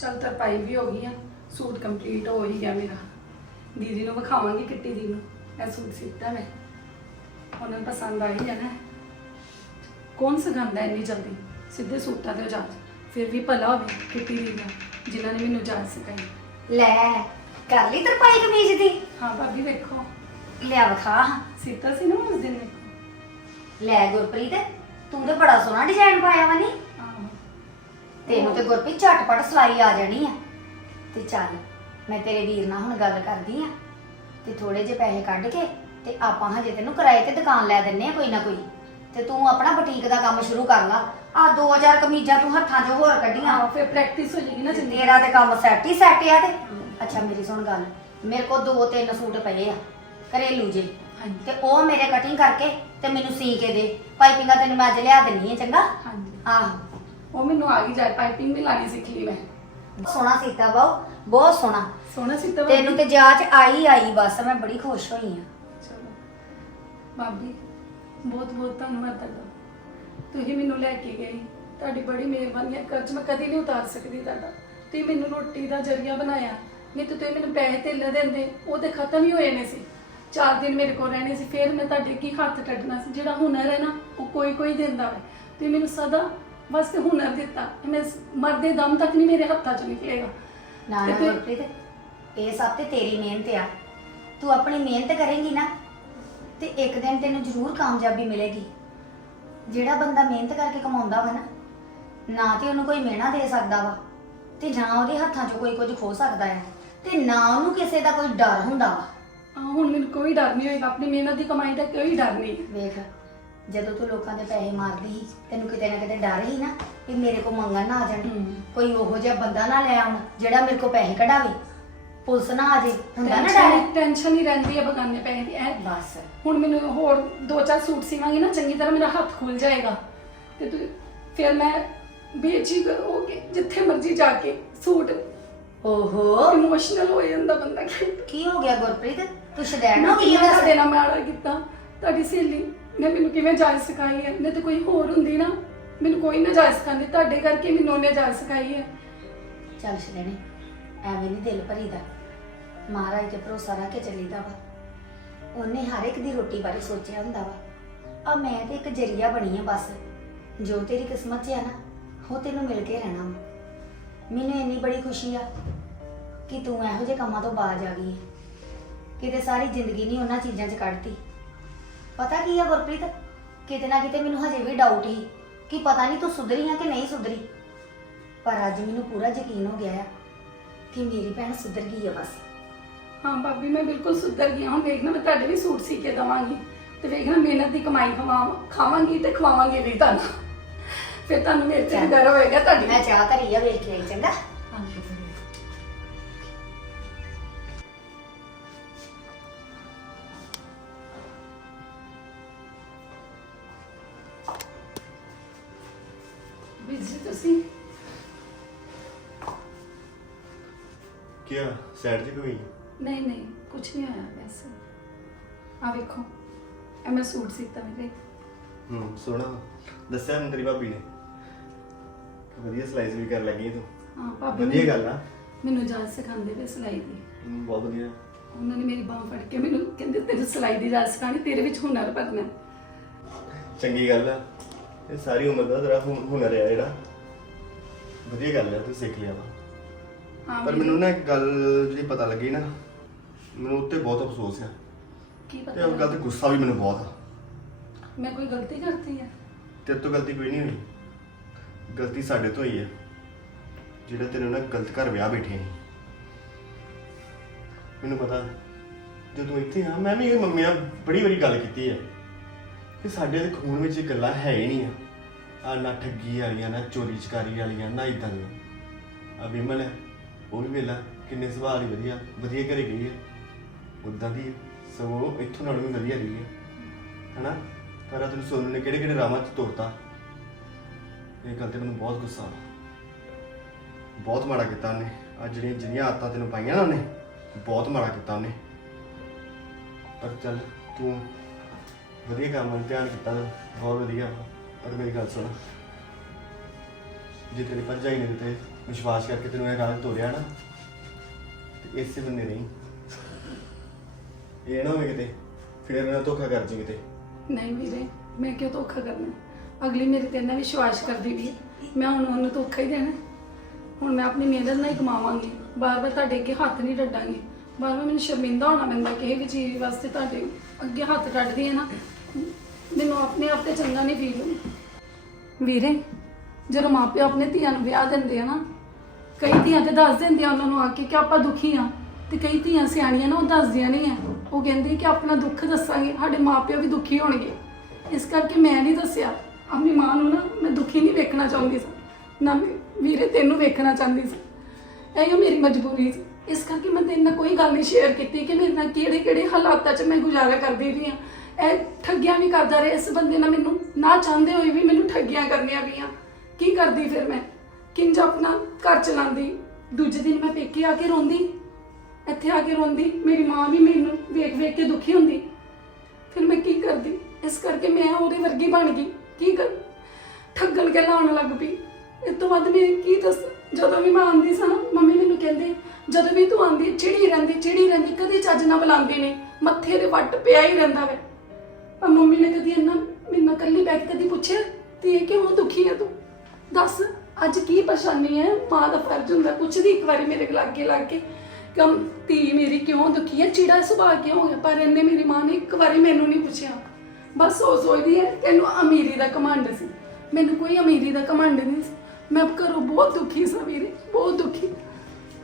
ਚੱਲ ਤਰਪਾਈ ਵੀ ਹੋ ਗਈ ਆ ਸੂਟ ਕੰਪਲੀਟ ਹੋ ਹੀ ਗਿਆ ਮੇਰਾ। ਦੀਦੀ ਨੂੰ ਵਿਖਾਵਾਂਗੀ ਕਿੱਟੀ ਦੀ ਨੂੰ ਇਹ ਸੂਟ ਸੀਤਾ ਮੈਂ। ਉਹਨਾਂ ਨੂੰ ਪਸੰਦ ਆ ਹੀ ਜਾਣਾ ਕੌਣ ਸਿਖਾਉਂਦਾ ਇੰਨੀ ਜਲਦੀ? ਸਿੱਧੇ ਸੂਟਾਂ ਤੇ ਜਾਚ ਫਿਰ ਵੀ ਭਲਾ ਹੋਵੇ ਕਿੱਟੀ ਦੀ ਦਾ ਜਿਨ੍ਹਾਂ ਨੇ ਮੈਨੂੰ ਜਾਚ ਸਿਖਾਈ। ਲੈ ਕਰ ਲਈ ਤਰਪਾਈ ਕਮੀਜ਼ ਦੀ? ਹਾਂ ਭਾਬੀ ਵੇਖੋ। ਲਿਆ ਵਿਖਾ। ਸੀਤਾ ਸੀ ਨਾ ਉਸ ਦਿਨ ਵੇਖੋ। ਲੈ ਗੁਰਪ੍ਰੀਤ ਤੂੰ ਤੇ ਬੜਾ ਸੋਹਣਾ ਡਿਜ਼ਾਈਨ ਪਾਇਆ ਵਾ ਨੀ? ਤੈਨੂੰ ਤੇ ਗੁਰਪ੍ਰੀਤ ਝਟਪਟ ਸਵਾਈ ਆ ਜਾਣੀ ਆ। ਤੇ ਚੱਲ ਮੈਂ ਤੇਰੇ ਵੀਰ ਨਾਲ ਹੁਣ ਗੱਲ ਕਰਦੀ ਆ। ਤੇ ਥੋੜੇ ਜਿਹੇ ਪੈਸੇ ਕੱਢ ਕੇ ਤੇ ਆਪਾਂ ਹਜੇ ਤੈਨੂੰ ਕਿਰਾਏ ਤੇ ਦੁਕਾਨ ਲੈ ਦਿੰਨੇ ਆ ਕੋਈ ਨਾ ਕੋਈ। ਤੇ ਤੂੰ ਆਪਣਾ ਬੁਟੀਕ ਦਾ ਕੰਮ ਸ਼ੁਰੂ ਕਰ ਲਾ। ਆ 2000 ਕਮੀਜ਼ਾਂ ਤੂੰ ਹੱਥਾਂ 'ਚ ਹੋਰ ਕੱਢੀਆਂ। ਹਾਂ ਫਿਰ ਪ੍ਰੈਕਟਿਸ ਹੋ ਜਾਏਗੀ ਨਾ ਤੇ ਜਿੰਨੀ। ਤੇਰਾ ਤੇ ਕੰਮ ਸੈੱਟ ਹੀ ਸੈੱਟ ਆ ਤੇ। ਅੱਛਾ ਮੇਰੀ ਸੁਣ ਗੱਲ। ਮੇਰੇ ਕੋਲ ਦੋ ਤਿੰਨ ਸੂਟ ਪਏ ਆ ਘਰੇਲੂ ਜੇ ਹਾਂਜੀ। ਤੇ ਉਹ ਮੇਰੇ ਕਟਿੰਗ ਕਰਕੇ ਤੇ ਮੈਨੂੰ ਸੀ ਕੇ ਦੇ। ਪਾਈਪਿੰਗਾਂ ਤੈਨੂੰ ਮੈਂ ਅੱਜ ਲਿਆ ਦੇਣੀ ਹੈ ਚੰਗਾ? ਹਾਂਜੀ। ਆਹੋ। ਉਹ ਮੈਨੂੰ ਆ ਗਈ ਜਾਏ ਪਾਈਪਿੰਗ ਵੀ ਲਾਣੀ ਸਿੱਖ ਲਈ ਮੈਂ। ਸੋਹਣਾ ਸੀਤਾ ਬਾਉ ਬਹੁਤ ਸੋਹਣਾ। ਸੋਹਣਾ ਸੀਤਾ ਭਾਬੀ? ਤੈਨੂੰ ਤੇ ਜਾਚ ਆਈ ਆਈ ਬਸ ਮੈਂ ਬੜੀ ਖੁਸ਼ ਹੋਈ ਆ। ਚਲੋ। ਭਾਬੀ ਬਹੁਤ ਬਹੁਤ ਧੰਨਵਾਦ ਤੁਹਾਡਾ। ਤੁਸੀਂ ਮੈਨੂੰ ਲੈ ਕੇ ਗਏ। ਤੁਹਾਡੀ ਬੜੀ ਮਿਹਰਬਾਨੀ ਹੈ ਕਰਜ਼ ਮੈਂ ਕਦੀ ਨਹੀਂ ਉਤਾਰ ਸਕਦੀ ਤੁਹਾਡਾ। ਤੁਸੀਂ ਮੈਨੂੰ ਰੋਟੀ ਦਾ ਜਰੀਆ ਬਣਾਇਆ। ਨਹੀਂ ਤਾਂ ਤੁਸੀਂ ਮੈਨੂੰ ਪੈਸੇ ਧੇਲੇ ਦਿੰਦੇ। ਉਹ ਤੇ ਖਤਮ ਹੀ ਹੋਏ ਨੇ ਸੀ। ਚਾਰ ਦਿਨ ਮੇਰੇ ਕੋਲ ਰਹਿਣੇ ਸੀ। ਫਿਰ ਮੈਂ ਤੁਹਾਡੇ ਕੀ ਹੱਥ ਟੱਟਣਾ ਸੀ। ਜਿਹੜਾ ਹੁਨਰ ਹੈ ਨਾ ਉਹ ਕੋਈ ਕੋਈ ਦਿੰਦਾ ਹੈ। ਤੁਸੀਂ ਮੈਨੂੰ ਸਦਾ ਬਸ ਹੁਨਰ ਦਿੱਤਾ ਮੈਂ ਮਰਦੇ ਦਮ ਤੱਕ ਨਹੀਂ ਮੇਰੇ ਹੱਥਾਂ ਚੋਂ ਨਿਕਲੇਗਾ। ਨਾ ਤੇ ਨਾ ਗੁਰਪ੍ਰੀਤ ਇਹ ਸਭ ਤੇ ਤੇਰੀ ਮਿਹਨਤ ਆ। ਤੂੰ ਆਪਣੀ ਮਿਹਨਤ ਕਰੇਂਗੀ ਨਾ ਤੇ ਇੱਕ ਦਿਨ ਤੈਨੂੰ ਜ਼ਰੂਰ ਕਾਮਯਾਬੀ ਮਿਲੇਗੀ। ਜਿਹੜਾ ਬੰਦਾ ਮਿਹਨਤ ਕਰਕੇ ਕਮਾਉਂਦਾ ਵਾ ਨਾ ਨਾ ਤੇ ਉਹਨੂੰ ਕੋਈ ਮਿਹਣਾ ਦੇ ਸਕਦਾ ਵਾ ਤੇ ਨਾ ਉਹਦੇ ਹੱਥਾਂ 'ਚੋਂ ਕੋਈ ਕੁਝ ਖੋ ਸਕਦਾ ਆ ਤੇ ਨਾ ਉਹਨੂੰ ਕਿਸੇ ਦਾ ਕੋਈ ਡਰ ਹੁੰਦਾ ਵਾ। ਹਾਂ, ਹੁਣ ਮੈਨੂੰ ਕੋਈ ਡਰ ਨਹੀਂ ਹੋਏਗਾ ਆਪਣੀ ਮਿਹਨਤ ਦੀ ਕਮਾਈ ਦਾ ਕੋਈ ਡਰ ਨਹੀਂ। ਵੇਖ ਜਦੋਂ ਤੂੰ ਲੋਕਾਂ ਦੇ ਪੈਸੇ ਮਾਰਦੀ ਸੀ ਤੈਨੂੰ ਕਿਤੇ ਨਾ ਕਿਤੇ ਡਰ ਹੀ ਨਾ ਵੀ ਮੇਰੇ ਕੋ ਮੰਗਣ ਨਾ ਆ ਜਾਣ। ਹਮ। ਕੋਈ ਉਹੋ ਜਿਹਾ ਬੰਦਾ ਨਾ ਲੈ ਆਉਣ ਜਿਹੜਾ ਮੇਰੇ ਕੋ ਪੈਸੇ ਕਢਾਵੇ। ਪੁਲਿਸ ਨਾ ਆ ਜੇ ਹੁੰਦਾ ਨਾ ਡਰ। ਟੈਨਸ਼ਨ ਟੈਨਸ਼ਨ ਹੀ ਰਹਿੰਦੀ ਹੈ ਬਗਾਨੇ ਪੈਸੇ ਦੀ। ਐ ਬਸ। ਹੁਣ ਮੈਨੂੰ ਹੋਰ ਦੋ ਚਾਰ ਸੂਟ ਸੀਵਾਂਗੀ ਨਾ ਚੰਗੀ ਤਰ੍ਹਾਂ ਮੇਰਾ ਹੱਥ ਖੁੱਲ ਜਾਏਗਾ। ਤੇ ਤੂੰ ਫਿਰ ਮੈਂ ਬੇਚੀ ਹੋ ਕੇ ਜਿੱਥੇ ਮਰਜ਼ੀ ਜਾ ਕੇ ਸੂਟ ਓਹੋ। ਇਮੋਸ਼ਨਲ ਹੋ ਜਾਂਦਾ ਬੰਦਾ। ਕਿ ਕੀ ਹੋ ਗਿਆ ਗੁਰਪ੍ਰੀਤ? ਤੂੰ ਸ਼ਦੈਣ ਮੈਂ ਹੋ ਗਈ ਕਿਵੇਂ ਆ ਮਾੜਾ ਕੀਤਾ। ਤੁਹਾਡੀ ਸਹੇਲੀ ਨੇ ਮੈਨੂੰ ਕਿਵੇਂ ਜਾਇਜ਼ ਸਿਖਾਈ ਹੈ? ਨਹੀਂ ਤੇ ਕੋਈ ਹੋਰ ਹੁੰਦੀ ਨਾ, ਮੈਨੂੰ ਕੋਈ ਨਾ ਜਾਇਜ਼ ਸਿਖਾਉਂਦੀ। ਤੁਹਾਡੇ ਕਰਕੇ ਮੈਨੂੰ ਉਹਨੇ ਜਾਇਜ਼ ਸਿਖਾਈ ਹੈ। ਚੱਲ ਸ਼ਦੈਣੇ ਐਵੇਂ ਨਹੀਂ ਦਿਲ ਭਰੀਦਾ। ਮਹਾਰਾਜ ਤੇ ਭਰੋਸਾ ਰੱਖ ਕੇ ਚੱਲੀਦਾ ਵਾ। ਉਹਨੇ ਹਰ ਇੱਕ ਦੀ ਰੋਟੀ ਬਾਰੇ ਸੋਚਿਆ ਹੁੰਦਾ ਵਾ। ਆ ਮੈਂ ਤੇ ਇੱਕ ਜਰੀਆ ਬਣੀ ਆ ਬਸ। ਜੋ ਤੇਰੀ ਕਿਸਮਤ 'ਚ ਆ ਨਾ, ਉਹ ਤੈਨੂੰ ਮਿਲ ਕੇ ਰਹਿਣਾ ਵਾ। ਮੈਨੂੰ ਇੰਨੀ ਬੜੀ ਖੁਸ਼ੀ ਆ ਕਿ ਤੂੰ ਇਹੋ ਜਿਹੇ ਕੰਮਾਂ ਤੋਂ ਬਾਜ ਆ ਗਈ ਹੈ। ਕਿਤੇ ਸਾਰੀ ਜ਼ਿੰਦਗੀ ਨਹੀਂ ਉਹਨਾਂ ਚੀਜ਼ਾਂ 'ਚ ਕੱਢਤੀ। ਪਤਾ ਕੀ ਆ ਗੁਰਪ੍ਰੀਤ? ਕਿਤੇ ਨਾ ਕਿਤੇ ਮੈਨੂੰ ਹਜੇ ਵੀ ਡਾਊਟ ਹੀ ਕਿ ਪਤਾ ਨਹੀਂ ਤੂੰ ਸੁਧਰੀ ਆ ਕਿ ਨਹੀਂ ਸੁਧਰੀ। ਪਰ ਅੱਜ ਮੈਨੂੰ ਪੂਰਾ ਯਕੀਨ ਹੋ ਗਿਆ ਆ ਕਿ ਮੇਰੀ ਭੈਣ ਸੁਧਰ ਗਈ ਆ ਬਸ। ਹਾਂ ਭਾਬੀ ਮੈਂ ਬਿਲਕੁਲ ਸੁਧਰ ਗਈ ਹਾਂ ਵੇਖਣਾ ਮੈਂ ਤੁਹਾਡੇ ਵੀ ਸੂਟ ਸੀ ਕੇ ਦਵਾਂਗੀ ਤੇ ਵੇਖਣਾ ਮਿਹਨਤ ਦੀ ਕਮਾਈ ਖਵਾਵਾਂ ਖਾਵਾਂਗੀ ਤੇ ਖਵਾਵਾਂਗੀ ਵੀ ਤੁਹਾਨੂੰ। ਫਿਰ ਤੁਹਾਨੂੰ ਮੇਰੇ ਤੇ ਡਰ ਹੋਏਗਾ ਤੁਹਾਡੀ। ਮੈਂ ਚਾਹ ਧਰੀ ਆ ਵੇਖ ਕੇ ਆਈ ਚੰਗਾ? ਬਿਜ਼ੀ ਸਾਈਡ ਤੇ ਕੋਈ? ਨਹੀਂ ਨਹੀਂ ਕੁਝ ਨਹੀਂ ਹੋਇਆ ਵੈਸੇ ਆ ਵੇਖੋ ਇਹ ਮੈਂ ਸੂਟ ਸੀਤਾ ਮੇਰੇ। ਹੂੰ ਸੋਹਣਾ ਦੱਸਿਆ ਮੈਨੂੰ ਤੇਰੀ ਭਾਬੀ ਨੇ। ਵਧੀਆ ਸਲਾਈਸ ਵੀ ਕਰ ਲੱਗੀ ਤੂੰ। ਹਾਂ ਭਾਬੀ ਵਧੀਆ ਗੱਲ ਆ। ਮੈਨੂੰ ਜਾਚ ਸਿਖਾਉਂਦੇ ਵੇ ਸਿਲਾਈ ਦੀ। ਹੂੰ, ਬਹੁਤ ਵਧੀਆ। ਉਹਨਾਂ ਨੇ ਮੇਰੀ ਬਾਹ ਫੜ ਕੇ ਮੈਨੂੰ ਕਹਿੰਦੇ ਤੈਨੂੰ ਸਿਲਾਈ ਦੀ ਜਾਚ ਸਿਖਾਣੀ ਤੇਰੇ ਵਿੱਚ ਹੁਨਰ ਭਰਨਾ ਹੈ। ਚੰਗੀ ਗੱਲ ਆ। ਇਹ ਸਾਰੀ ਉਮਰ ਦਾ ਤੇਰਾ ਹੁਨਰ ਆ ਜਿਹੜਾ। ਵਧੀਆ ਗੱਲ ਆ ਤੂੰ ਸਿੱਖ ਲਿਆ ਵਾ। ਹਾਂ ਪਰ ਮੈਨੂੰ ਨਾ ਇੱਕ ਗੱਲ ਜਿਹੜੀ ਪਤਾ ਲੱਗੀ ਨਾ ਮੈਨੂੰ ਉੱਤੇ ਬਹੁਤ ਅਫਸੋਸ ਆ। ਕੀ ਤੇ ਉਹ ਗੱਲ ਤੇ ਗੁੱਸਾ ਵੀ ਮੈਨੂੰ ਬਹੁਤ ਆ। ਮੈਂ ਕੋਈ ਗਲਤੀ ਕਰਤੀ ਹੈ ਤੇਰੇ ਤੋਂ ਗਲਤੀ ਕੋਈ ਨਹੀਂ ਹੋਈ। ਗਲਤੀ ਸਾਡੇ ਤੋਂ ਹੀ ਹੈ ਜਿਹੜਾ ਤੈਨੂੰ ਨਾ ਗਲਤ ਘਰ ਵਿਆਹ ਬੈਠੇ ਸੀ। ਮੈਨੂੰ ਪਤਾ ਜਦੋਂ ਇੱਥੇ ਆ ਮੈਂ ਵੀ ਇਹ ਮੰਮੀ ਨਾਲ ਬੜੀ ਵਾਰੀ ਗੱਲ ਕੀਤੀ ਹੈ ਕਿ ਸਾਡੇ ਦੇ ਖੂਨ ਵਿੱਚ ਇਹ ਗੱਲਾਂ ਹੈ ਹੀ ਨਹੀਂ ਆ। ਆ ਨਾ ਠੱਗੀ ਵਾਲੀਆਂ ਨਾ ਚੋਰੀ ਚਕਾਰੀ ਵਾਲੀਆਂ ਨਾ ਇਦਾਂ ਦੀਆਂ। ਆ ਵਿਮਲ ਹੈ ਉਹ ਵੀ ਵੇਲਾ ਕਿੰਨੇ ਸੁਭਾਅ ਦੀ ਵਧੀਆ ਵਧੀਆ ਘਰੇ ਗਈ ਹੈ ਉਦਾਂ ਦੀ ਸਗੋਂ ਇੱਥੋਂ ਨਾਲੋਂ ਵੀ ਵਧੀਆ ਰਹੀ ਹੈ ਹਨਾ? ਪਰ ਆ ਤੈਨੂੰ ਸੋਨੂ ਨੇ ਕਿਹੜੇ ਕਿਹੜੇ ਰਾਵਾਂ 'ਚ ਤੋਰਤਾ ਇਹ ਗੱਲ ਤੇ ਮੈਨੂੰ ਬਹੁਤ ਗੁੱਸਾ ਆ ਬਹੁਤ ਮਾੜਾ ਕੀਤਾ ਉਹਨੇ। ਆ ਜਿਹੜੀਆਂ ਜਿਹੜੀਆਂ ਆਦਤਾਂ ਤੈਨੂੰ ਪਾਈਆਂ ਨਾ ਉਹਨੇ ਬਹੁਤ ਮਾੜਾ ਕੀਤਾ ਉਹਨੇ। ਪਰ ਚੱਲ ਤੂੰ ਵਧੀਆ ਕੰਮ ਵੱਲ ਧਿਆਨ ਕੀਤਾ ਤੂੰ, ਬਹੁਤ ਵਧੀਆ। ਪਰ ਮੇਰੀ ਗੱਲ ਸੁਣ। ਜੇ ਤੇਰੇ ਭਰਜਾਈ ਨੇ ਤੇ ਵਿਸ਼ਵਾਸ ਕਰਕੇ ਤੈਨੂੰ ਇਹ ਰਾਹ ਤੋਰਿਆ ਨਾ ਤੇ ਇਸੇ ਬੰਦੇ ਨਹੀਂ ਇਹ ਨਾ ਹੋਵੇ ਕਿਤੇ ਫਿਰ ਇਹਨਾਂ ਧੋਖਾ ਕਰ ਜੀ ਕਿਤੇ। ਨਹੀਂ ਵੀਰੇ ਮੈਂ ਕਿਉਂ ਧੋਖਾ ਕਰਨਾ? ਅਗਲੀ ਮੇਰੇ ਤੇ ਇੰਨਾ ਵਿਸ਼ਵਾਸ ਕਰਦੀ ਵੀ ਹੈ। ਮੈਂ ਹੁਣ ਉਹਨੂੰ ਧੋਖਾ ਹੀ ਦੇਣਾ। ਹੁਣ ਮੈਂ ਆਪਣੀ ਮਿਹਨਤ ਨਾਲ ਹੀ ਕਮਾਵਾਂਗੀ। ਬਾਰ-ਬਾਰ ਤੁਹਾਡੇ ਅੱਗੇ ਹੱਥ ਨਹੀਂ ਡੱਡਾਂਗੀ। ਬਾਰ-ਬਾਰ ਮੈਨੂੰ ਸ਼ਰਮਿੰਦਾ ਹੋਣਾ ਪੈਂਦਾ ਕਿਸੇ ਵੀ ਚੀਜ਼ ਵਾਸਤੇ ਤੁਹਾਡੇ ਅੱਗੇ ਹੱਥ ਡੱਡਦੀ ਹੈ ਨਾ। ਮੈਨੂੰ ਆਪਣੇ ਆਪ ਤੇ ਚੰਗਾ ਨਹੀਂ ਫੀਲ ਹੁੰਦਾ। ਵੀਰੇ ਜਦੋਂ ਮਾਪੇ ਆਪਣੇ ਧੀਆਂ ਨੂੰ ਵਿਆਹ ਦਿੰਦੇ ਆ ਨਾ ਕਈ ਧੀਆਂ ਤੇ ਦੱਸ ਦਿੰਦੀਆਂ ਉਹਨਾਂ ਨੂੰ ਆ ਕੇ ਕਿ ਆਪਾਂ ਦੁਖੀ ਆ। ਤੇ ਕਈ ਧੀਆਂ ਸਿਆਣੀਆਂ ਨਾ ਉਹ ਦੱਸਦੀਆਂ ਨਹੀਂ ਆ। ਉਹ ਕਹਿੰਦੀ ਕਿ ਆਪਣਾ ਦੁੱਖ ਦੱਸਾਂਗੇ, ਸਾਡੇ ਮਾਪਿਓ ਵੀ ਦੁਖੀ ਹੋਣਗੇ। ਇਸ ਕਰਕੇ ਮੈਂ ਨਹੀਂ ਦੱਸਿਆ। ਆਪਣੀ ਮਾਂ ਨੂੰ ਨਾ ਮੈਂ ਦੁਖੀ ਨਹੀਂ ਵੇਖਣਾ ਚਾਹੁੰਦੀ ਸੀ। ਨਾ ਮੈਂ ਵੀਰੇ ਤੈਨੂੰ ਵੇਖਣਾ ਚਾਹੁੰਦੀ ਸੀ। ਇਹੋ ਮੇਰੀ ਮਜਬੂਰੀ ਸੀ। ਇਸ ਕਰਕੇ ਮੈਂ ਤੇਰੇ ਨਾਲ ਕੋਈ ਗੱਲ ਨਹੀਂ ਸ਼ੇਅਰ ਕੀਤੀ ਕਿ ਮੇਰੇ ਨਾਲ ਕਿਹੜੇ ਕਿਹੜੇ ਹਾਲਾਤਾਂ 'ਚ ਮੈਂ ਗੁਜ਼ਾਰਾ ਕਰਦੀ ਰਹੀ ਹਾਂ ਇਹ ਠੱਗੀਆਂ ਵੀ ਕਰਦਾ ਰਿਹਾ। ਇਸ ਬੰਦੇ ਨਾਲ ਮੈਨੂੰ ਨਾ ਚਾਹੁੰਦੇ ਹੋਏ ਵੀ ਮੈਨੂੰ ਠੱਗੀਆਂ ਕਰਨੀਆਂ ਪਈਆਂ। ਕੀ ਕਰਦੀ ਫਿਰ ਮੈਂ? ਕਿੰਜ ਆਪਣਾ ਘਰ ਚਲਾਉਂਦੀ? ਦੂਜੇ ਦਿਨ ਮੈਂ ਪੇਕੇ ਆ ਕੇ ਰੋਂਦੀ। ਇੱਥੇ ਆ ਕੇ ਰੋਂਦੀ। ਮੇਰੀ ਮਾਂ ਵੀ ਮੈਨੂੰ ਵੇਖ ਵੇਖ ਕੇ ਦੁਖੀ ਹੁੰਦੀ। ਫਿਰ ਮੈਂ ਕੀ ਕਰਦੀ? ਇਸ ਕਰਕੇ ਮੈਂ ਉਹਦੇ ਵਰਗੀ ਬਣ ਗਈ। ਕੀ ਕਰ? ਠੱਗਣ ਕੇ ਲੱਗ ਪਈ। ਇਸ ਤੋਂ ਬਾਅਦ ਮੈਂ ਕੀ ਦੱਸ? ਜਦੋਂ ਵੀ ਮੈਂ ਆਂਦੀ ਸਾਂ ਮੰਮੀ ਮੈਨੂੰ ਕਹਿੰਦੇ, ਜਦੋਂ ਵੀ ਤੂੰ ਆਂਦੀ ਚਿੜੀ ਰਹਿੰਦੀ ਚਿੜੀ ਰਹਿੰਦੀ, ਕਦੇ ਚੱਜ ਨਾ ਬੁਲਾਉਂਦੇ ਨੇ ਮੱਥੇ ਦੇ ਵੱਟ ਪਿਆ ਹੀ ਰਹਿੰਦਾ ਵੇ। ਪਰ ਮੰਮੀ ਨੇ ਕਦੀ ਇੰਨਾ, ਮੇਰੇ ਨਾਲ ਇਕੱਲੀ ਬੈਠ ਕੇ ਕਦੀ ਪੁੱਛਿਆ? ਤੇ ਇਹ ਕਿਉਂ ਦੁਖੀ ਹੈ ਤੂੰ? ਦੱਸ। ਅੱਜ ਕੀ ਪਰੇਸ਼ਾਨੀ ਹੈ? ਮਾਂ ਦਾ ਫਰਜ਼ ਹੁੰਦਾ ਪੁੱਛਦੀ ਇੱਕ ਵਾਰੀ ਮੇਰੇ ਲਾਗੇ ਲੱਗ ਕੇ ਕਮ ਧੀ ਮੇਰੀ ਕਿਉਂ ਦੁਖੀ ਹੈ? ਚਿੜਾ ਸੁਭਾਅ ਕਿਉਂ ਹੋ ਗਿਆ ਪਰ ਇਹਨੇ ਮੇਰੀ ਮਾਂ ਨੇ ਇੱਕ ਵਾਰੀ ਮੈਨੂੰ ਨਹੀਂ ਪੁੱਛਿਆ। ਬਸ ਉਹ ਸੋਚਦੀ ਹੈ ਤੈਨੂੰ ਅਮੀਰੀ ਦਾ ਕਮਾਂਡ ਸੀ। ਮੈਨੂੰ ਕੋਈ ਅਮੀਰੀ ਦਾ ਕਮਾਂਡ ਨਹੀਂ ਸੀ। ਮੈਂ ਘਰੋਂ ਬਹੁਤ ਦੁਖੀ ਸਾਂ ਵੀਰੇ ਬਹੁਤ ਦੁਖੀ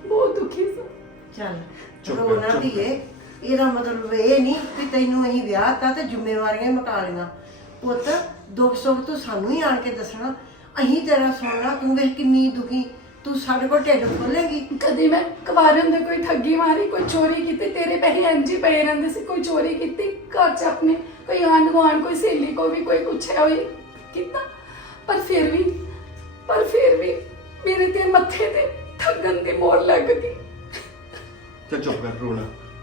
ਬਹੁਤ ਦੁਖੀ ਸਾਂ। ਚੱਲ ਚੁੱਪ ਕਰ, ਰੋਣਾ ਚੁੱਪ ਵੀ ਏ। ਇਹਦਾ ਮਤਲਬ ਇਹ ਨਹੀਂ ਕਿ ਤੈਨੂੰ ਅਸੀਂ ਵਿਆਹ ਤਾ ਤੇ ਜ਼ਿੰਮੇਵਾਰੀਆਂ ਹੀ ਮੁਕਾ ਲਈਆਂ। ਪੁੱਤ ਦੁੱਖ ਸੁੱਖ ਤੂੰ ਸਾਨੂੰ ਹੀ ਆਣ ਕੇ ਦੱਸਣਾ। ਅਸੀਂ ਤੇਰਾ ਸੁਣਨਾ ਤੂੰ ਵੇਖ ਕਿੰਨੀ ਦੁਖੀ ਤੂੰ ਸਾਡੇ ਕੋਲ ਢਿੱਡ ਖੋਲੇਗੀ। ਕਦੀ ਮੈਂ ਕੁਵਾਰੇ ਹੁੰਦੇ ਕੋਈ ਠੱਗੀ ਮਾਰੀ ਕੋਈ ਚੋਰੀ ਕੀਤੀ ਤੇਰੇ ਪੈਸੇ ਹੀ ਪਏ ਰਹਿੰਦੇ ਸੀ ਕੋਈ ਚੋਰੀ ਕੀਤੀ ਘਰ 'ਚ ਆਪਣੇ ਕੋਈ ਆਂਢ ਗੁਆਂਢ ਕੋਈ ਸਹੇਲੀ ਕੋ ਵੀ ਕੋਈ ਪੁੱਛਿਆ ਹੋਈ ਕੀਤਾ। ਪਰ ਫਿਰ ਵੀ ਪਰ ਫਿਰ ਵੀ ਮੇਰੇ ਤੇ ਮੱਥੇ ਤੇ ਠੱਗਣ ਦੀ ਮੋੜ ਲੱਗ ਗਈ। ਚੱਲ ਚੁੱਪ ਕਰ ਰੋਣਾ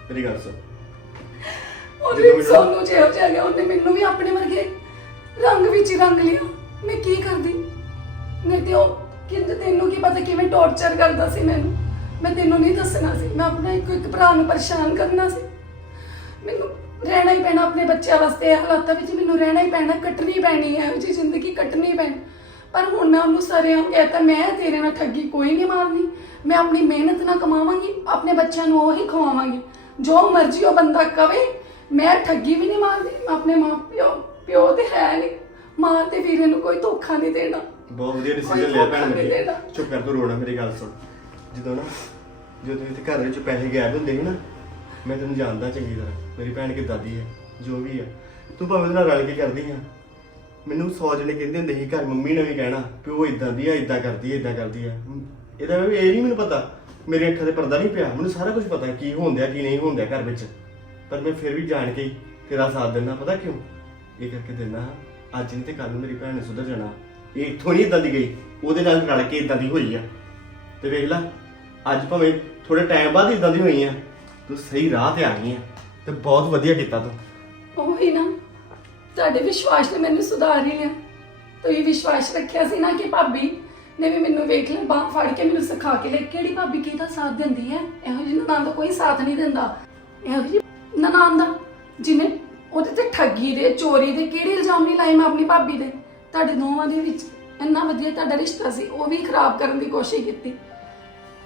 ਮੇਰੀ ਗੱਲ ਸੁਣ। ਉਹਦੇ ਜਦੋਂ ਮੈਨੂੰ- ਸੋਨੂੰ ਜਿਹੋ ਜਿਹਾ ਗਿਆ ਉਹਨੇ ਮੈਨੂੰ ਵੀ ਆਪਣੇ ਵਰਗੇ ਰੰਗ ਵਿੱਚ ਹੀ ਰੰਗ ਲਿਆ। ਮੈਂ ਕੀ ਕਰਦੀ? ਨਹੀਂ ਤੇ ਉਹ ਕਿੰਦ ਤੈਨੂੰ ਕੀ ਪਤਾ ਕਿਵੇਂ ਟੌਰਚਰ ਕਰਦਾ ਸੀ ਮੈਨੂੰ। ਮੈਂ ਤੈਨੂੰ ਨਹੀਂ ਦੱਸਣਾ ਸੀ। ਮੈਂ ਆਪਣਾ ਇੱਕ ਇੱਕ ਭਰਾ ਨੂੰ ਪਰੇਸ਼ਾਨ ਕਰਨਾ ਸੀ। ਮੈਨੂੰ ਰਹਿਣਾ ਹੀ ਪੈਣਾ ਆਪਣੇ ਬੱਚਿਆਂ ਵਾਸਤੇ। ਇਹ ਹਾਲਾਤਾਂ ਵਿੱਚ ਮੈਨੂੰ ਰਹਿਣਾ ਹੀ ਪੈਣਾ। ਕੱਟਣੀ ਪੈਣੀ ਹੈ, ਇਹੋ ਜਿਹੀ ਜ਼ਿੰਦਗੀ ਕੱਟਣੀ ਪੈਣੀ। ਪਰ ਹੁਣ ਮੈਂ ਉਹਨੂੰ ਸਰਿਆਂ ਕਹਿਤਾ, ਮੈਂ ਤੇਰੇ ਨਾਲ ਠੱਗੀ ਕੋਈ ਨਹੀਂ ਮਾਰਨੀ। ਮੈਂ ਆਪਣੀ ਮਿਹਨਤ ਨਾਲ ਕਮਾਵਾਂਗੀ। ਆਪਣੇ ਬੱਚਿਆਂ ਨੂੰ ਉਹੀ ਖਵਾਵਾਂਗੀ। ਜੋ ਮਰਜ਼ੀ ਉਹ ਬੰਦਾ ਕਵੇ, ਮੈਂ ਠੱਗੀ ਵੀ ਨਹੀਂ ਮਾਰਦੀ। ਮੈਂ ਆਪਣੇ ਮਾਂ ਪਿਓ ਪਿਓ ਤੇ ਹੈ ਨਹੀਂ। ਮਾਂ ਤੇ ਵੀਰੇ ਨੂੰ ਕੋਈ ਧੋਖਾ ਨਹੀਂ ਦੇਣਾ। ਬਹੁਤ ਵਧੀਆ ਡਿਸੀਜਨ ਲਿਆ ਭੈਣ ਮੇਰੀ। ਚੁੱਪ ਕਰ ਤੂੰ ਰੋਣਾ ਮੇਰੀ ਗੱਲ ਸੁਣ। ਜਦੋਂ ਨਾ ਜਦੋਂ ਇੱਥੇ ਘਰ ਵਿੱਚ ਪੈਸੇ ਗਾਇਬ ਹੁੰਦੇ ਸੀ ਨਾ ਮੈਂ ਤੈਨੂੰ ਜਾਣਦਾ ਚੰਗੀ ਤਰ੍ਹਾਂ। ਮੇਰੀ ਭੈਣ ਕਿਦਾਂ ਦੀ ਹੈ ਜੋ ਵੀ ਹੈ ਤੂੰ ਭਾਵੇਂ ਉਹਦੇ ਨਾਲ ਰਲ ਕੇ ਕਰਦੀ ਆ। ਮੈਨੂੰ ਸੌ ਜਣੇ ਕਹਿੰਦੇ ਹੁੰਦੇ ਸੀ ਘਰ ਮੰਮੀ ਨੇ ਵੀ ਕਹਿਣਾ ਵੀ ਉਹ ਇਦਾਂ ਦੀ ਆ ਇਦਾਂ ਕਰਦੀ ਆ ਇਦਾਂ ਕਰਦੀ ਆ। ਇਹਦਾ ਵੀ ਇਹ ਨਹੀਂ ਮੈਨੂੰ ਪਤਾ। ਮੇਰੇ ਅੱਖਾਂ ਤੇ ਪਰਦਾ ਨਹੀਂ ਪਿਆ। ਮੈਨੂੰ ਸਾਰਾ ਕੁਝ ਪਤਾ ਕੀ ਆ ਕੀ ਨਹੀਂ ਡਿਆ ਘਰ ਵਿੱਚ। ਪਰ ਮੈਂ ਫਿਰ ਵੀ ਜਾਣ ਕੇ ਹੀ ਤੇਰਾ ਸਾਥ ਦਿੰਦਾ। ਪਤਾ ਕਿਉਂ? ਇਹ ਕਰਕੇ ਦਿੰਦਾ ਅੱਜ ਨਹੀਂ ਤੇ ਕੱਲ ਨੂੰ ਮੇਰੀ ਭੈਣ ਨੇ ਸੁਧਰ ਜਾਣਾ। ਇਹ ਇੱਥੋਂ ਨਹੀਂ ਇਦਾਂ ਦੀ ਗਈ, ਉਹਦੇ ਨਾਲ ਰਲ ਕੇ ਇਦਾਂ ਦੀ ਹੋਈ ਆ। ਤੇ ਵੇਖ ਲੈ, ਅੱਜ ਭਾਵੇਂ ਥੋੜੇ ਟਾਈਮ ਬਾਅਦ ਇਦਾਂ ਦੀ ਹੋਈ ਆ, ਤੂੰ ਸਹੀ ਰਾਹ ਤੇ ਆ ਗਈ ਆ ਤੇ ਬਹੁਤ ਵਧੀਆ ਕੀਤਾ ਤੂੰ। ਉਹੀ ਨਾ, ਤੁਹਾਡੇ ਵਿਸ਼ਵਾਸ ਨੇ ਮੈਨੂੰ ਸੁਧਾਰ ਹੀ ਲਿਆ। ਤੁਸੀਂ ਵਿਸ਼ਵਾਸ ਰੱਖਿਆ ਸੀ ਨਾ ਕਿ ਭਾਬੀ ਨੇ ਵੀ ਮੈਨੂੰ ਵੇਖ ਲਿਆ, ਬਾਹ ਫੜ ਕੇ ਮੈਨੂੰ ਸਿਖਾ ਕੇ ਲੈ ਕਿਹੜੀ ਭਾਬੀ ਕਿਹਦਾ ਸਾਥ ਦਿੰਦੀ ਹੈ? ਇਹੋ ਜਿਹੀ ਨਨਾਣ ਦਾ ਕੋਈ ਸਾਥ ਨਹੀਂ ਦਿੰਦਾ। ਇਹੋ ਜਿਹੀ ਨਨਾਣ ਦਾ ਜਿਹਨੇ ਉਹਦੇ ਤੇ ਠੱਗੀ ਦੇ, ਚੋਰੀ ਦੇ, ਕਿਹੜੇ ਇਲਜ਼ਾਮ ਨਹੀਂ ਲਾਏ ਮੈਂ ਆਪਣੀ ਭਾਬੀ ਦੇ? ਤੁਹਾਡੇ ਦੋਵਾਂ ਦੇ ਵਿੱਚ ਇੰਨਾ ਵਧੀਆ ਤੁਹਾਡਾ ਰਿਸ਼ਤਾ ਸੀ, ਉਹ ਵੀ ਖਰਾਬ ਕਰਨ ਦੀ ਕੋਸ਼ਿਸ਼ ਕੀਤੀ।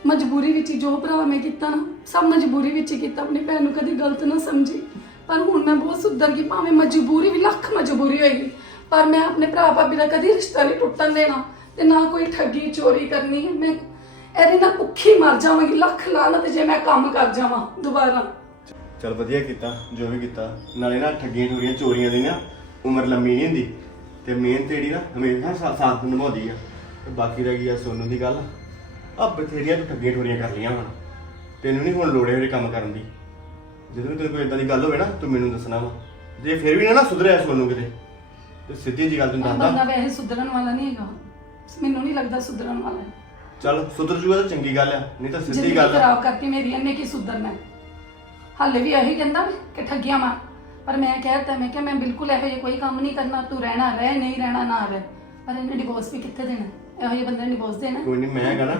ਮਜਬੂਰੀ ਵਿੱਚ ਹੀ ਜੋ ਭਰਾ ਮੈਂ ਕੀਤਾ ਨਾ, ਸਭ ਮਜਬੂਰੀ ਵਿੱਚ ਹੀ ਕੀਤਾ, ਆਪਣੀ ਭੈਣ ਨੂੰ ਕਦੀ ਗਲਤ ਨਾ ਸਮਝੀ। ਪਰ ਹੁਣ ਮੈਂ ਬਹੁਤ ਸੁਧਰ ਗਈ, ਭਾਵੇਂ ਮਜਬੂਰੀ ਵੀ ਲੱਖ ਮਜਬੂਰੀ ਹੋਏਗੀ ਪਰ ਮੈਂ ਆਪਣੇ ਭਰਾ ਭਾਬੀ ਦਾ ਕਦੀ ਰਿਸ਼ਤਾ ਨਹੀਂ ਟੁੱਟਣ ਦੇਣਾ ਤੇ ਨਾ ਕੋਈ ਠੱਗੀ ਚੋਰੀ ਕਰਨੀ ਹੈ। ਮੈਂ ਇਹਦੇ ਨਾਲ ਭੁੱਖੀ ਮਰ ਜਾਵਾਂਗੀ, ਲੱਖ ਲਾਨਤ ਜੇ ਮੈਂ ਕੰਮ ਕਰ ਜਾਵਾਂ ਦੁਬਾਰਾ। ਚਲ ਵਧੀਆ ਕੀਤਾ, ਜੋ ਵੀ ਕੀਤਾ, ਨਾਲੇ ਨਾ ਠੱਗੀਆਂ ਠੋਰੀਆਂ ਚੋਰੀਆਂ ਦੀ ਨਾ ਉਮਰ ਲੰਮੀ ਨਹੀਂ ਹੁੰਦੀ। ਤੇ ਮਿਹਨਤ ਜਿਹੜੀ ਨਾ ਹਮੇਸ਼ਾ ਸਾ- ਸਾਥ ਨਿਭਾਉਂਦੀ ਆ। ਤੇ ਬਾਕੀ ਰਹਿ ਗਈ ਆ ਸੋਨੂੰ ਦੀ ਗੱਲ। ਆ ਬਥੇਰੀਆਂ ਤੂੰ ਠੱਗੀਆਂ ਠੋਰੀਆਂ ਕਰ ਲਈਆਂ ਹੁਣ। ਤੈਨੂੰ ਨਹੀਂ ਹੁਣ ਲੋੜ ਇਹ ਕੰਮ ਕਰਨ ਦੀ। ਜਦੋਂ ਵੀ ਤੈਨੂੰ ਕੋਈ ਇਦਾਂ ਦੀ ਗੱਲ ਹੋਵੇ ਨਾ ਤੂੰ ਮੈਨੂੰ ਦੱਸਣਾ ਵਾ। ਜੇ ਫਿਰ ਵੀ ਨਾ ਨਾ ਸੁਧਰਿਆ ਸੋਨੂੰ ਕਿਤੇ ਤੇ ਸਿੱਧੀ ਜੀ ਗੱਲ ਤੈਨੂੰ ਆਹ ਬੰਦਾ ਦੱਸਦਾ। ਵੈਸੇ ਸੁਧਰਨ ਵਾਲਾ ਨਹੀਂ ਹੈਗਾ। ਮੈਨੂੰ ਨਹੀਂ ਲੱਗਦਾ ਸੁਧਰਨ ਵਾਲਾ ਹੈ। ਚੱਲ ਸੁਧਰ ਜੂਗਾ ਤਾਂ ਚੰਗੀ ਗੱਲ ਆ ਨਹੀਂ ਤਾਂ ਸਿੱਧੀ ਜ਼ਿੰਦਗੀ ਗੱਲ ਆ। ਖਰਾਬ ਕਰਤੀ ਮੇਰੀ ਇਹਨੇ ਕੀ ਸੁਧਰਨਾ ਹੈ? ਹਾਲੇ ਵੀ ਇਹੀ ਕਹਿੰਦਾ ਕਿ ਠੱਗੀਆਂ ਮਾਰ। ਪਰ ਮੈਂ ਕਹਿਤਾ ਮੈਂ ਕਿਹਾ ਮੈਂ ਬਿਲਕੁਲ ਇਹੋ ਜਿਹਾ ਕੋਈ ਕੰਮ ਨਹੀਂ ਕਰਨਾ ਤੂੰ ਰਹਿਣਾ ਰਹਿ ਨਹੀਂ ਰਹਿਣਾ ਨਾ ਰਹਿ। ਪਰ ਇਹਨੇ ਡਿਵੋਰਸ ਵੀ ਕਿੱਥੇ ਦੇਣਾ? ਇਹੋ ਜਿਹੇ ਬੰਦੇ ਨਹੀਂ ਬੋਸਦੇ ਨਾ ਕੋਈ ਨਹੀਂ ਮੈਂ ਨਾ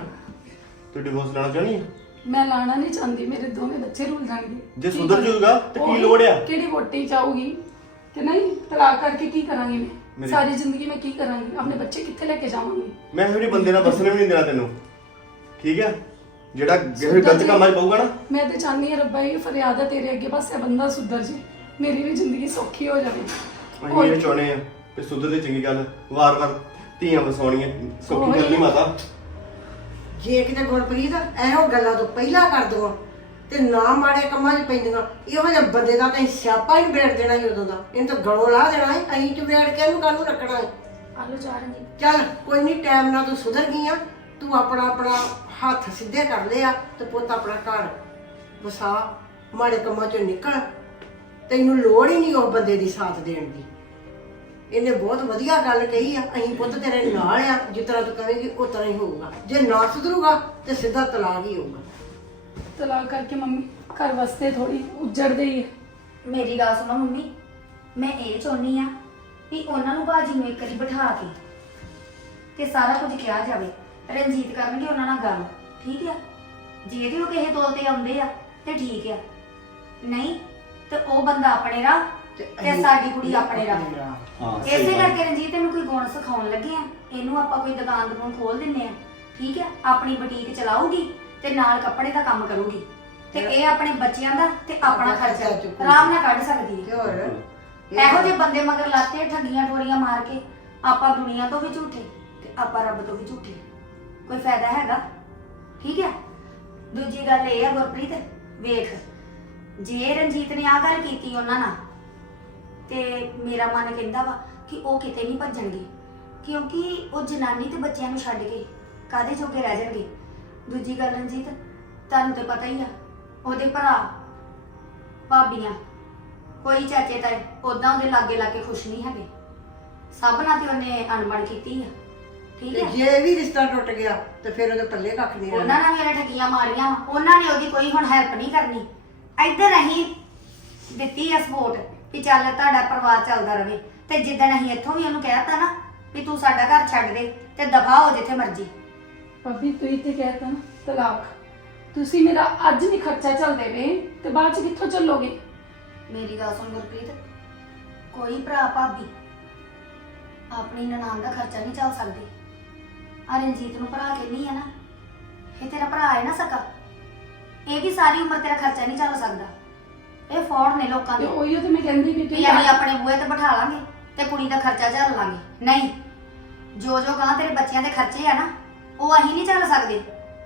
ਤੂੰ ਡਿਵੋਰਸ ਲੈਣਾ ਚਾਹਣੀ ਮੈਂ ਲਾਣਾ ਨਹੀਂ ਚਾਹੁੰਦੀ ਮੇਰੇ ਦੋਵੇਂ ਬੱਚੇ ਰੁੱਲ ਜਾਣਗੇ। ਜੇ ਸੁਧਰ? ਜਾਊਗਾ ਤੇ ਕੀ ਲੋੜ ਆ? ਕਿਹੜੀ ਵੋਟੀ ਚਾਹੂਗੀ ਕਿ ਨਹੀਂ ਤਲਾਕ ਕਰਕੇ ਕੀ ਕਰਾਂਗੀ ਮੈਂ? ਸਾਰੀ ਜ਼ਿੰਦਗੀ ਮੈਂ ਕੀ ਕਰਾਂਗੀ? ਆਪਣੇ ਬੱਚੇ ਕਿੱਥੇ ਲੈ ਕੇ ਜਾਵਾਂਗੀ? ਮੈਂ ਇਹੋ ਜਿਹੇ ਬੰਦੇ ਨਾਲ ਬਸਣੇ ਵੀ ਨਹੀਂ ਦੇਣਾ ਤੈਨੂੰ। ਠੀਕ ਹੈ ਜਿਹੜਾ ਗਲਤ ਕੰਮਾਂ 'ਚ ਪਊਗਾ ਨਾ। ਮੈਂ ਤੇ ਚਾਹਨੀ ਹਾਂ ਰੱਬਾ ਇਹ ਫਰਿਆਦ ਤੇਰੇ ਅੱਗੇ ਬਸ ਇਹ ਬੰਦਾ ਸੁਧਰ ਜੇ ਮੇਰੀ ਵੀ ਜ਼ਿੰਦਗੀ ਸੌਖੀ ਹੋ ਜਾਵੇ। ਅਸੀਂ ਇਹ ਚਾਹੁੰਦੇ ਆ ਕਿ ਸੁਧਰ ਤੇ ਚੰਗੀ ਗੱਲ ਵਾਰ-ਵਾਰ ਧੀਆਂ ਵਸਾਉਣੀਆਂ। ਸੌਖੀ ਗੱਲ ਨਹੀਂ ਮਾਤਾ। ਜੇ ਕਿਤੇ ਗੁਰਪ੍ਰੀਤ ਇਹੋ ਗੱਲਾਂ ਤੋਂ ਪਹਿਲਾਂ ਕਰ ਦੋ ਤੇ ਨਾ ਮਾੜੇ ਕੰਮਾਂ 'ਚ ਪੈਂਦੀਆਂ ਇਹੋ ਜਿਹੇ ਬੰਦੇ ਦਾ ਤਾਂ ਸਿਆਪਾ ਹੀ ਬੈਠ ਦੇਣਾ ਸੀ ਉਦੋਂ ਦਾ। ਇਹਨੂੰ ਤਾਂ ਗਲੋਂ ਲਾ ਦੇਣਾ ਸੀ ਅਸੀਂ ਚ ਬੈਠ ਕੇ ਇਹਨੂੰ ਕਾਹਨੂੰ ਰੱਖਣਾ ਹੈ? ਆਲੂ ਚਾੜਨਗੇ ਚੱਲ ਕੋਈ ਨਹੀਂ ਟਾਈਮ ਨਾਲ ਤੂੰ ਸੁਧਰ ਗਈ ਆ ਤੂੰ ਆਪਣਾ ਆਪਣਾ ਹੱਥ ਸਿੱਧੇ ਕਰ ਲਿਆ ਤੇ ਪੁੱਤ ਆਪਣਾ ਘਰ ਵਸਾ ਮਾੜੇ ਕੰਮਾਂ ਚੋਂ ਨਿਕਲ। ਤੈਨੂੰ ਲੋੜ ਹੀ ਨਹੀਂ ਉਹ ਬੰਦੇ ਦੀ ਸਾਥ ਦੇਣ ਦੀ। ਇਹਨੇ ਬਹੁਤ ਵਧੀਆ ਗੱਲ ਕਹੀ ਆ ਅਸੀਂ ਪੁੱਤ ਤੇਰੇ ਨਾਲ ਆ ਜਿਸ ਤਰ੍ਹਾਂ ਤੂੰ ਕਹੇਂਗੀ ਉਸ ਤਰ੍ਹਾਂ ਹੀ ਹੋਊਗਾ। ਜੇ ਨਾ ਸੁਧਰੂਗਾ ਤੇ ਸਿੱਧਾ ਤਲਾਕ ਹੀ ਹੋਊਗਾ। ਤਲਾਕ ਕਰਕੇ ਮੰਮੀ ਘਰ ਵਾਸਤੇ ਥੋੜੀ ਉੱਜੜਦੇ ਹੀ ਹੈ। ਮੇਰੀ ਗੱਲ ਸੁਣੋ ਮੰਮੀ ਮੈਂ ਇਹ ਚਾਹੁੰਦੀ ਆ ਵੀ ਉਹਨਾਂ ਨੂੰ ਬਾਜੀ ਨੂੰ ਇੱਕ ਵਾਰੀ ਬਿਠਾ ਕੇ ਤੇ ਸਾਰਾ ਕੁਝ ਕਿਹਾ ਜਾਵੇ। ਰਣਜੀਤ ਕਰਨਗੇ ਉਹਨਾਂ ਨਾਲ ਗੱਲ ਠੀਕ ਆ? ਜੇ ਤੇ ਉਹ ਕਿਸੇ ਤੋਲ ਤੇ ਆਉਂਦੇ ਆ ਤੇ ਠੀਕ ਆ। ਨਹੀਂ ਤੇ ਉਹ ਬੰਦਾ ਆਪਣੇ ਰਾਹ ਤੇ ਸਾਡੀ ਕੁੜੀ ਆਪਣੇ ਰਾਹ। ਹਾਂ ਇਸੇ ਕਰਕੇ ਰਣਜੀਤ ਇਹਨੂੰ ਕੋਈ ਗੁਣ ਸਿਖਾਉਣ ਲੱਗੇ ਆ। ਇਹਨੂੰ ਆਪਾਂ ਕੋਈ ਦੁਕਾਨ ਦੁਕਾਨ ਖੋਲ ਦਿੰਨੇ ਆ। ਠੀਕ ਆ? ਆਪਣੀ ਬੁਟੀਕ ਚਲਾਊਗੀ ਤੇ ਨਾਲ ਕੱਪੜੇ ਦਾ ਕੰਮ ਕਰੂਗੀ। ਤੇ ਇਹ ਆਪਣੇ ਬੱਚਿਆਂ ਦਾ ਤੇ ਆਪਣਾ ਖਰਚਾ। ਆਰਾਮ ਨਾਲ ਕੱਢ ਸਕਦੀ ਤੇ ਹੈ ਹੋਰ? ਇਹੋ ਜਿਹੇ ਬੰਦੇ ਮਗਰ ਲਾਤੇ ਠੱਗੀਆਂ ਟੋਰੀਆਂ ਮਾਰ ਕੇ। ਆਪਾਂ ਦੁਨੀਆ ਤੋਂ ਵੀ ਝੂਠੇ ਤੇ ਆਪਾਂ ਰੱਬ ਤੋਂ ਵੀ ਝੂਠੇ। ਕੋਈ ਫਾਇਦਾ ਹੈਗਾ? ਠੀਕ ਹੈ ਦੂਜੀ ਗੱਲ ਇਹ ਆ ਗੁਰਪ੍ਰੀਤ ਵੇਖ। ਜੇ ਰਣਜੀਤ ਨੇ ਆ ਗੱਲ ਕੀਤੀ ਉਹਨਾਂ ਨਾਲ ਤੇ ਮੇਰਾ ਮਨ ਕਹਿੰਦਾ ਵਾ ਕਿ ਉਹ ਕਿਤੇ ਨਹੀਂ ਭੱਜਣਗੇ ਕਿਉਂਕਿ ਉਹ ਜਨਾਨੀ ਤੇ ਬੱਚਿਆਂ ਨੂੰ ਛੱਡ ਕੇ ਕਾਦੇ ਜੋਗੇ ਰਹਿ ਜਾਣਗੇ? ਦੂਜੀ ਗੱਲ ਰਣਜੀਤ ਤੁਹਾਨੂੰ ਤੇ ਪਤਾ ਹੀ ਆ ਉਹਦੇ ਭਰਾ ਭਾਬੀਆਂ ਕੋਈ ਚਾਚੇ ਤਾਏ ਉਦਾਂ ਉਹਦੇ ਲਾਗੇ ਲਾਗੇ ਖੁਸ਼ ਨਹੀਂ ਹੈਗੇ। ਸਭ ਨਾਲ ਤੇ ਉਹਨੇ ਅਣਬਣ ਕੀਤੀ ਆ ਠੀਕ ਤੇ ਹੈ? ਜੇ ਵੀ ਰਿਸ਼ਤਾ ਟੁੱਟ ਗਿਆ ਤੇ ਫਿਰ ਉਹਦੇ ਪੱਲੇ ਕੱਖ ਨਹੀਂ ਉਹਨਾਂ ਰਹਿਣਾ। ਨੇ ਮੇਰੇ ਠੱਗੀਆਂ ਮਾਰੀਆਂ ਵਾਂ। ਉਹਨਾਂ ਨੇ ਉਹਦੀ ਕੋਈ ਹੁਣ ਹੈਲਪ ਨਹੀਂ ਕਰਨੀ। ਇੱਧਰ ਅਸੀਂ ਦਿੱਤੀ ਆ ਸਪੋਰਟ ਕਿ ਚੱਲ ਤੁਹਾਡਾ ਪਰਿਵਾਰ ਚੱਲਦਾ ਰਵੇ। ਤੇ ਜਿੱਦਣ ਅਸੀਂ ਇੱਥੋਂ ਵੀ ਉਹਨੂੰ ਕਹਿਤਾ ਨਾ ਵੀ ਤੂੰ ਸਾਡਾ ਘਰ ਛੱਡ ਦੇ ਤੇ ਦਫਾ ਹੋ ਜਿੱਥੇ ਮਰਜ਼ੀ। ਭਾਬੀ ਤੁਸੀਂ ਤੇ ਕਹਿਤਾ ਨਾ ਤਲਾਕ। ਤੁਸੀਂ ਮੇਰਾ ਅੱਜ ਨਹੀਂ ਖਰਚਾ ਚੱਲਦੇ ਵੇ ਤੇ ਬਾਅਦ ਚ ਕਿੱਥੋਂ ਚੱਲੋਗੇ? ਮੇਰੀ ਗੱਲ ਸੁਣ ਗੁਰਪ੍ਰੀਤ ਕੋਈ ਭਰਾ ਭਾਬੀ ਆਪਣੀ ਨਨਾਣ ਦਾ ਖਰਚਾ ਨਹੀਂ ਚੱਲ ਸਕਦੀ। ਆ ਰਣਜੀਤ ਨੂੰ ਭਰਾ ਕਹਿੰਦੀ ਆ ਨਾ ਇਹ ਤੇਰਾ ਭਰਾ ਹੈ ਨਾ ਸਕਾ? ਇਹ ਵੀ ਸਾਰੀ ਉਮਰ ਤੇਰਾ ਖਰਚਾ ਨਹੀਂ ਚੱਲ ਸਕਦਾ। ਇਹ ਫੌੜ ਨੇ ਲੋਕਾਂ ਤੇ ਦੇ ਉਹੀ ਤੇ ਮੈਂ ਕਹਿੰਦੀ ਵੀ ਵੀ ਤੁਸੀਂ ਅਸੀਂ ਆਪਣੇ ਬੂਹੇ ਤੇ ਬਿਠਾ ਲਾਂਗੇ ਤੇ ਕੁੜੀ ਦਾ ਖਰਚਾ ਚੱਲ ਲਾਂਗੇ। ਨਹੀਂ ਜੋ ਜੋ ਗਾਂ ਤੇਰੇ ਬੱਚਿਆਂ ਦੇ ਖਰਚੇ ਆ ਨਾ ਉਹ ਅਸੀਂ ਨਹੀਂ ਚੱਲ ਸਕਦੇ।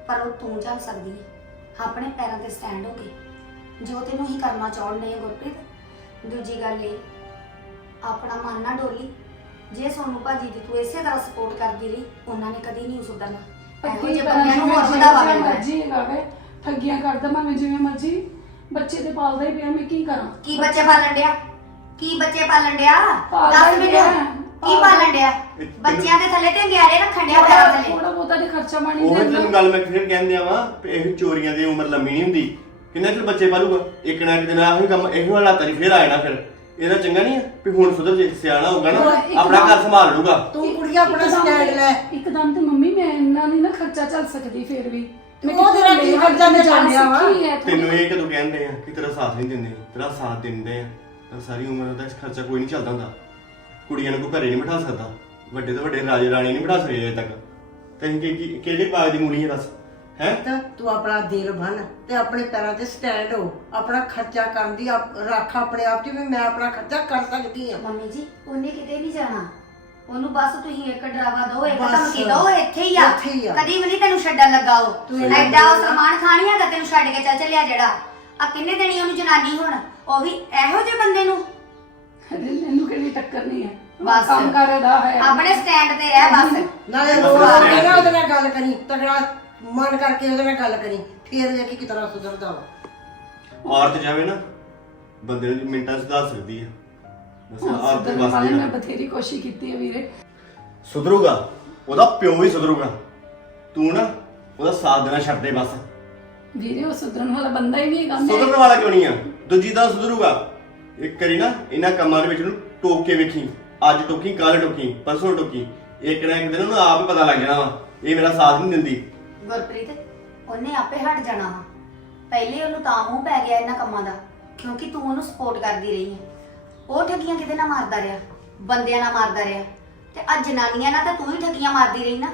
ਪਰ ਉਹ ਤੂੰ ਚੱਲ ਸਕਦੀ ਹੈ ਆਪਣੇ ਪੈਰਾਂ ਤੇ ਸਟੈਂਡ ਹੋ ਕੇ। ਜੋ ਤੈਨੂੰ ਹੀ ਕਰਨਾ ਚਾਹੁੰਦੇ ਆ ਗੁਰਪ੍ਰੀਤ ਦੂਜੀ ਗੱਲ ਇਹ ਆਪਣਾ ਮਨ ਨਾ ਡੋਲੀ। ਜੇ ਸੋਨੂ ਭਾਜੀ ਦੀ ਤੂੰ ਇਸੇ ਤਰ੍ਹਾਂ ਸਪੋਰਟ ਕਰਦੀ ਰਹੀ ਉਹਨਾਂ ਨੇ ਕਦੀ ਨਹੀਂ ਸੁਧਰਨਾ। ਇਹੋ ਜਿਹੇ ਬੰਦਿਆਂ ਨੂੰ ਹੋਰ ਵਧਾਵਾ ਮਿਲਦਾ। ਹੈ। ਮਰਜ਼ੀ ਹੈਗਾ ਵੇ ਠੱਗੀਆਂ ਕਰਦਾ ਮੈਂ ਜਿਵੇਂ ਮਰਜ਼ੀ। ਬੱਚੇ ਤੇ ਪਾਲਦਾ ਹੀ ਪਿਆ ਮੈਂ ਕੀ ਕਰਾਂ? ਕੀ ਬੱਚੇ ਪਾਲਣ ਡਿਆ? ਕੀ ਬੱਚੇ ਪਾਲਣ ਡਿਆ? ਪਾਲਦਾ ਦੱਸ ਹੀ ਮੈਨੂੰ। ਪਿਆ। ਕੀ ਪਾਲਣ ਡਿਆ? ਬੱਚਿਆਂ ਦੇ ਥੱਲੇ ਤੇ ਗਿਆਰੇ ਰੱਖਣ ਡਿਆ ਪੈਰਾਂ ਥੱਲੇ ਥੋੜਾ ਬਹੁਤਾ ਤੇ ਖਰਚਾ ਪਾਣੀ ਉਹ ਤੈਨੂੰ ਗੱਲ ਮੈਂ ਫਿਰ ਕਹਿੰਦੇ ਆਵਾਂ ਵੀ ਇਹ ਚੋਰੀਆਂ ਦੀ ਉਮਰ ਲੰਮੀ ਨਹੀਂ ਹੁੰਦੀ। ਕਿੰਨਾ ਚਿਰ ਬੱਚੇ ਪਾਲੂਗਾ? ਇੱਕ ਨਾ ਇੱਕ ਦਿਨ ਆਹੀ ਕੰਮ ਇਹੋ ਹਾਲਾਤਾਂ 'ਚ ਫਿਰ ਆ ਜਾਣਾ ਫਿਰ। ਇਹਦਾ ਚੰਗਾ ਨਹੀਂ ਆ? ਵੀ ਹੁਣ ਸੁਧਰ ਜੇ ਸਿਆਣਾ ਹੋਊਗਾ ਨਾ ਇੱਕ ਆਪਣਾ ਘਰ ਸੰਭਾਲ ਲੂਗਾ ਤੂੰ ਕੁੜੀਆਂ ਆਪਣਾ ਇੱਕਦਮ ਸਟੈਂਡ ਤੇ- ਲੈ। ਇੱਕਦਮ ਤੇ ਮੰਮੀ ਮੈਂ ਇੰਨਾ ਨਹੀਂ ਨਾ ਖਰਚਾ ਚੱਲ ਸਕਦੀ ਫਿਰ ਵੀ। ਉਹ ਤੇਰਾ ਕੀ ਖਰਚਾ ਮੈਂ। ਤੈਨੂੰ ਇਹ ਕਦੋਂ ਕਹਿੰਦੇ ਆ ਕਿ ਤੇਰਾ ਸਾਥ ਨਹੀਂ ਦਿੰਦੇ ਤੇਰਾ ਸਾਥ ਦਿੰਦੇ ਆ। ਤਾਂ ਸਾਰੀ ਉਮਰ ਦਾ ਖਰਚਾ ਕੋਈ ਨਹੀਂ ਚੱਲਦਾ ਹੁੰਦਾ। ਕੁੜੀਆਂ ਨੂੰ ਕੋਈ ਘਰੇ ਨਹੀਂ ਬਿਠਾ ਸਕਦਾ। ਵੱਡੇ ਤੋਂ ਵੱਡੇ ਰਾਜੇ ਰਾਣੀ ਨਹੀਂ ਬਿਠਾ ਸਕੇ ਅਜੇ ਤੱਕ। ਤੈਨੂੰ ਕਿ ਕਿ- ਕਿਹੜੇ ਬਾਗ ਦੀ ਮੂਲੀ ਹੈ ਦੱਸ? ਹੈ? ਤਾਂ ਤੂੰ ਆਪਣਾ ਦਿਲ ਬੰਨ ਤੇ ਆਪਣੇ ਪੈਰਾਂ ਤੇ ਸਟੈਂਡ ਹੋ। ਆਪਣਾ ਖਰਚਾ ਕਰਨ ਦੀ ਆਪ- ਰੱਖ ਆਪਣੇ ਆਪ 'ਚ ਵੀ ਮੈਂ ਆਪਣਾ ਖਰਚਾ ਕਰ ਸਕਦੀ ਹਾਂ। ਮੰਮੀ ਜੀ ਉਹਨੇ ਕਿਤੇ ਨਹੀਂ ਜਾਣਾ। ਉਹਨੂੰ ਬਸ ਤੁਸੀਂ ਇੱਕ ਡਰਾਵਾ ਦਿਓ ਇੱਕ ਬਸ। ਧਮਕੀ ਦਿਓ ਉਹ ਇੱਥੇ ਹੀ ਆ। ਇੱਥੇ ਹੀ ਆ। ਕਦੀ ਵੀ ਨਹੀਂ ਤੈਨੂੰ ਛੱਡਣ ਲੱਗਾ ਉਹ ਤੂੰ ਐਡਾ ਇਹਨੂੰ- ਉਹ ਸਲਮਾਨ ਖਾਨ ਹੀ ਹੈਗਾ ਤੈਨੂੰ ਛੱਡ ਕੇ ਚੱਲ ਚੱਲਿਆ ਜਿਹੜਾ। ਆ ਕਿੰਨੇ ਦਿਨੀ ਉਹਨੂੰ ਜਨਾਨੀ ਹੁਣ? ਉਹ ਵੀ ਇਹੋ ਜਿਹੇ ਬੰਦੇ ਨੂੰ। ਇਹਨੂੰ ਕਿਹੜੀ ਟੱਕਰ ਨਹੀਂ ਹੈ? ਬਸ। ਕੰਮ ਕਰਦਾ ਹੈ। ਆਪਣੇ ਸਟੈਂਡ ਤੇ ਰਹਿ ਬਸ। ਨਾਲੇ ਕੇ ਨਾ ਉਹਦੇ ਨਾਲ ਗੱਲ ਕਰੀ ਤਗੜਾ ਮਨ ਕਰਕੇ ਉਹਦੇ ਨਾਲ ਗੱਲ ਕਰੀ ਫੇਰ ਵੇਖੀ ਕਿ ਤਰ੍ਹਾਂ ਸੁਧਰਦਾ ਵਾ। ਔਰਤ ਜਾਵੇ ਨਾ ਬੰਦੇ ਨੂੰ ਮਿੰਟਾਂ 'ਚ ਸੁਧਾਰ ਸਕਦੀ ਹੈ ਬਸ ਔਰਤ ਦੇ ਸੁਧਰਨ ਵਾਲੇ ਵਾਸਤੇ ਮੈਂ। ਬਥੇਰੀ ਕੋਸ਼ਿਸ਼ ਕੀਤੀ ਹੈ ਵੀਰੇ। ਸੁਧਰੂਗਾ ਉਹਦਾ ਪਿਓ ਹੀ ਸੁਧਰੂਗਾ। ਤੂੰ ਨਾ ਉਹਦਾ ਸਾਥ ਦੇਣਾ ਛੱਡ ਦੇ ਬਸ। ਵੀਰੇ ਉਹ ਸੁਧਰਨ ਵਾਲਾ ਬੰਦਾ ਹੀ ਨਹੀਂ ਹੈਗਾ ਸੁਧਰਨ ਵਾਲਾ ਕਿਉਂ ਨਹੀਂ ਆ? ਦੂਜੀ ਤਾਂ ਸੁਧਰੂਗਾ। ਇੱਕ ਕਰੀ ਨਾ ਇਹਨਾਂ ਕੰਮਾਂ ਦੇ ਵਿੱਚ ਨੂੰ ਟੋਕ ਕੇ ਵੇਖੀ। ਅੱਜ ਟੋਕੀ ਕੱਲ ਟੋਕੀ ਪਰਸੋਂ ਟੋਕੀ। ਇੱਕ ਨਾ ਇੱਕ ਦਿਨ ਉਹਨੂੰ ਆਪ ਹੀ ਪਤਾ ਲੱਗ ਜਾਣਾ ਵਾ। ਇਹ ਮੇਰਾ ਸਾਥ ਨਹੀਂ ਦਿੰਦੀ। ਗੁਰਪ੍ਰੀਤ ਉਹਨੇ ਆਪੇ ਹਟ ਜਾਣਾ ਵਾ। ਪਹਿਲੇ ਉਹਨੂੰ ਤਾਂ ਮੂੰਹ ਪੈ ਗਿਆ ਇਹਨਾਂ ਕੰਮਾਂ ਦਾ ਕਿਉਂਕਿ ਤੂੰ ਉਹਨੂੰ ਸਪੋਰਟ ਕਰਦੀ ਰਹੀ ਹੈ। ਉਹ ਠੱਗੀਆਂ ਕਿਤੇ ਨਾ ਮਾਰਦਾ ਰਿਹਾ? ਬੰਦਿਆਂ ਨਾਲ ਮਾਰਦਾ ਰਿਹਾ। ਤੇ ਅੱਜ ਜਨਾਨੀਆਂ ਨਾਲ ਤਾਂ ਤੂੰ ਹੀ ਠੱਗੀਆਂ ਮਾਰਦੀ ਰਹੀ ਨਾ।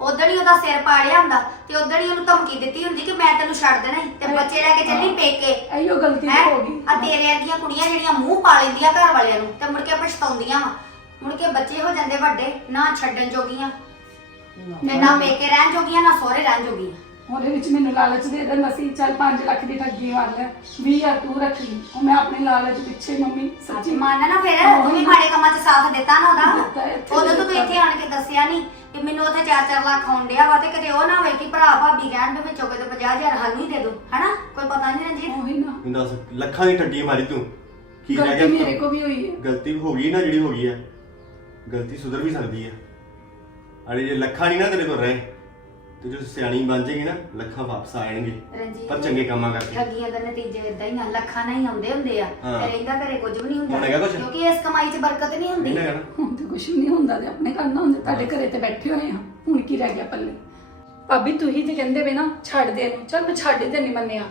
ਉਦੋਂ ਹੀ ਉਹਦਾ ਸਿਰ ਪਾੜਿਆ ਹੁੰਦਾ ਤੇ ਉਦੋਂ ਹੀ ਉਹਨੂੰ ਧਮਕੀ ਦਿੱਤੀ ਹੁੰਦੀ ਕਿ ਮੈਂ ਤੈਨੂੰ ਛੱਡ ਦੇਣਾ ਈ ਤੇ ਬੱਚੇ ਲੈ ਕੇ ਚੱਲੀ ਪੇਕੇ। ਐਯੋ ਗਲਤੀ ਹੈਂ? ਤਾਂ ਹੋ ਗਈ। ਆ ਤੇਰੇ ਵਰਗੀਆਂ ਕੁੜੀਆਂ ਜਿਹੜੀਆਂ ਮੂੰਹ ਪਾ ਲੈਂਦੀਆਂ ਘਰ ਵਾਲਿਆਂ ਨੂੰ ਤੇ ਮੁੜ ਕੇ ਪਛਤਾਉਂਦੀਆਂ ਵਾ। ਮੁੜ ਕੇ ਬੱਚੇ ਹੋ ਜਾਂਦੇ ਵੱਡੇ ਨਾ ਛੱਡਣ ਜੋਗੀਆਂ। ਤੇ ਨਾ ਮੇਕੇ ਰਹਿਣ ਜੋਗੀਆਂ ਨਾ ਸਹੁਰੇ ਰਹਿਣ ਜੋਗੀਆਂ ਉਹਦੇ ਵਿੱਚ ਮੈਨੂੰ ਲਾਲਚ ਦੇ ਦਿੰਦਾ ਸੀ ਚੱਲ 5 ਲੱਖ ਦੀ ਠੱਗੀ ਵਾਲ ਲੈ 20000 ਤੂੰ ਰੱਖ ਲਈ। ਉਹ ਮੈਂ ਆਪਣੇ ਲਾਲਚ ਪਿੱਛੇ ਮੰਮੀ ਸੱਚੀ। ਸੱਚੀ ਮੰਨ ਨਾ ਫਿਰ ਹਾਂ। ਤੂੰ ਵੀ ਮਾੜੇ ਕੰਮਾਂ 'ਚ ਸਾਥ ਦਿੱਤਾ ਨਾ ਦਿੱਤਾ, ਉਹਦਾ ਇੱਥੇ ਉਦੋਂ ਤੂੰ ਦਿੱਤਾ। ਇੱਥੇ ਆਣ ਕੇ ਦੱਸਿਆ ਨਹੀਂ ਕਿ ਮੈਨੂੰ ਉੱਥੇ 4-4 ਲੱਖ ਆਉਣ ਡਿਆ ਵਾ ਤੇ ਕਿਤੇ ਉਹ ਨਾ ਹੋਵੇ ਕਿ ਭਰਾ ਭਾਬੀ ਕਹਿਣ ਦੇ ਵਿੱਚੋਂ ਕਿਤੇ 50000 ਸਾਨੂੰ ਹੀ ਦੇ ਦੋ। ਹਨਾ? ਕੋਈ ਪਤਾ ਨਹੀਂ ਰਣਜੀਤ? ਉਹੀ ਨਾ। ਮੈਨੂੰ ਦੱਸ ਲੱਖਾਂ ਦੀ ਠੱਗੀ ਮਾਰੀ ਤੂੰ। ਕੀ ਰਹਿ ਗਲਤੀ ਗਿਆ ਮੇਰੇ ਕੋ ਵੀ ਹੋਈ ਹੈ। ਗਲਤੀ ਹੋ ਗਈ ਨਾ ਜਿਹੜੀ ਹੋ ਗਈ ਆ ਗਲਤੀ ਸੁਧਰ ਵੀ ਸਕਦੀ ਆ ਅਰੇ ਜੇ ਲੱਖਾਂ ਨਹੀਂ ਨਾ ਤੇਰੇ ਕੋਲ ਰਹੇ ਤੇ ਜੋ ਸਿਆਣੀ ਬਣ ਜਾਏਗੀ ਨਾ ਲੱਖਾਂ ਵਾਪਸ ਆ ਜਾਣਗੇ। ਰਣਜੀਤ ਪਰ ਚੰਗੇ ਕੰਮਾਂ ਕਰਕੇ। ਠੱਗੀਆਂ ਦਾ ਨਤੀਜੇ ਇਦਾਂ ਹੀ ਆ ਲੱਖਾਂ ਨਾਲ ਹੀ ਆਉਂਦੇ ਹੁੰਦੇ ਆ। ਹਾਂ। ਤੇ ਰਹਿੰਦਾ ਘਰੇ ਕੁਝ ਵੀ ਨਹੀਂ ਹੁਣ ਹੈਗਾ ਹੁੰਦਾ ਕੁਛ? ਕਿਉਂਕਿ ਇਸ ਕਮਾਈ 'ਚ ਬਰਕਤ ਨਹੀਂ ਹੁੰਦੀ। ਨਾ? ਕਹਿਣਾ ਹੁਣ ਤੇ ਕੁਝ ਨਹੀਂ ਹੁੰਦਾ ਤੇ ਆਪਣੇ ਘਰ ਨਾ ਹੁੰਦੇ। ਤੁਹਾਡੇ ਘਰੇ ਤੇ ਬੈਠੇ ਹੋਏ ਹਾਂ ਹੁਣ ਕੀ ਰਹਿ ਗਿਆ ਪੱਲੇ? ਭਾਬੀ ਤੁਸੀਂ ਤੇ ਕਹਿੰਦੇ ਵੇ ਨਾ ਛੱਡ ਦੇ ਇਹਨੂੰ। ਚੱਲ ਮੈਂ ਛੱਡ ਦੇ ਨਹੀਂ ਮੰਨਿਆ।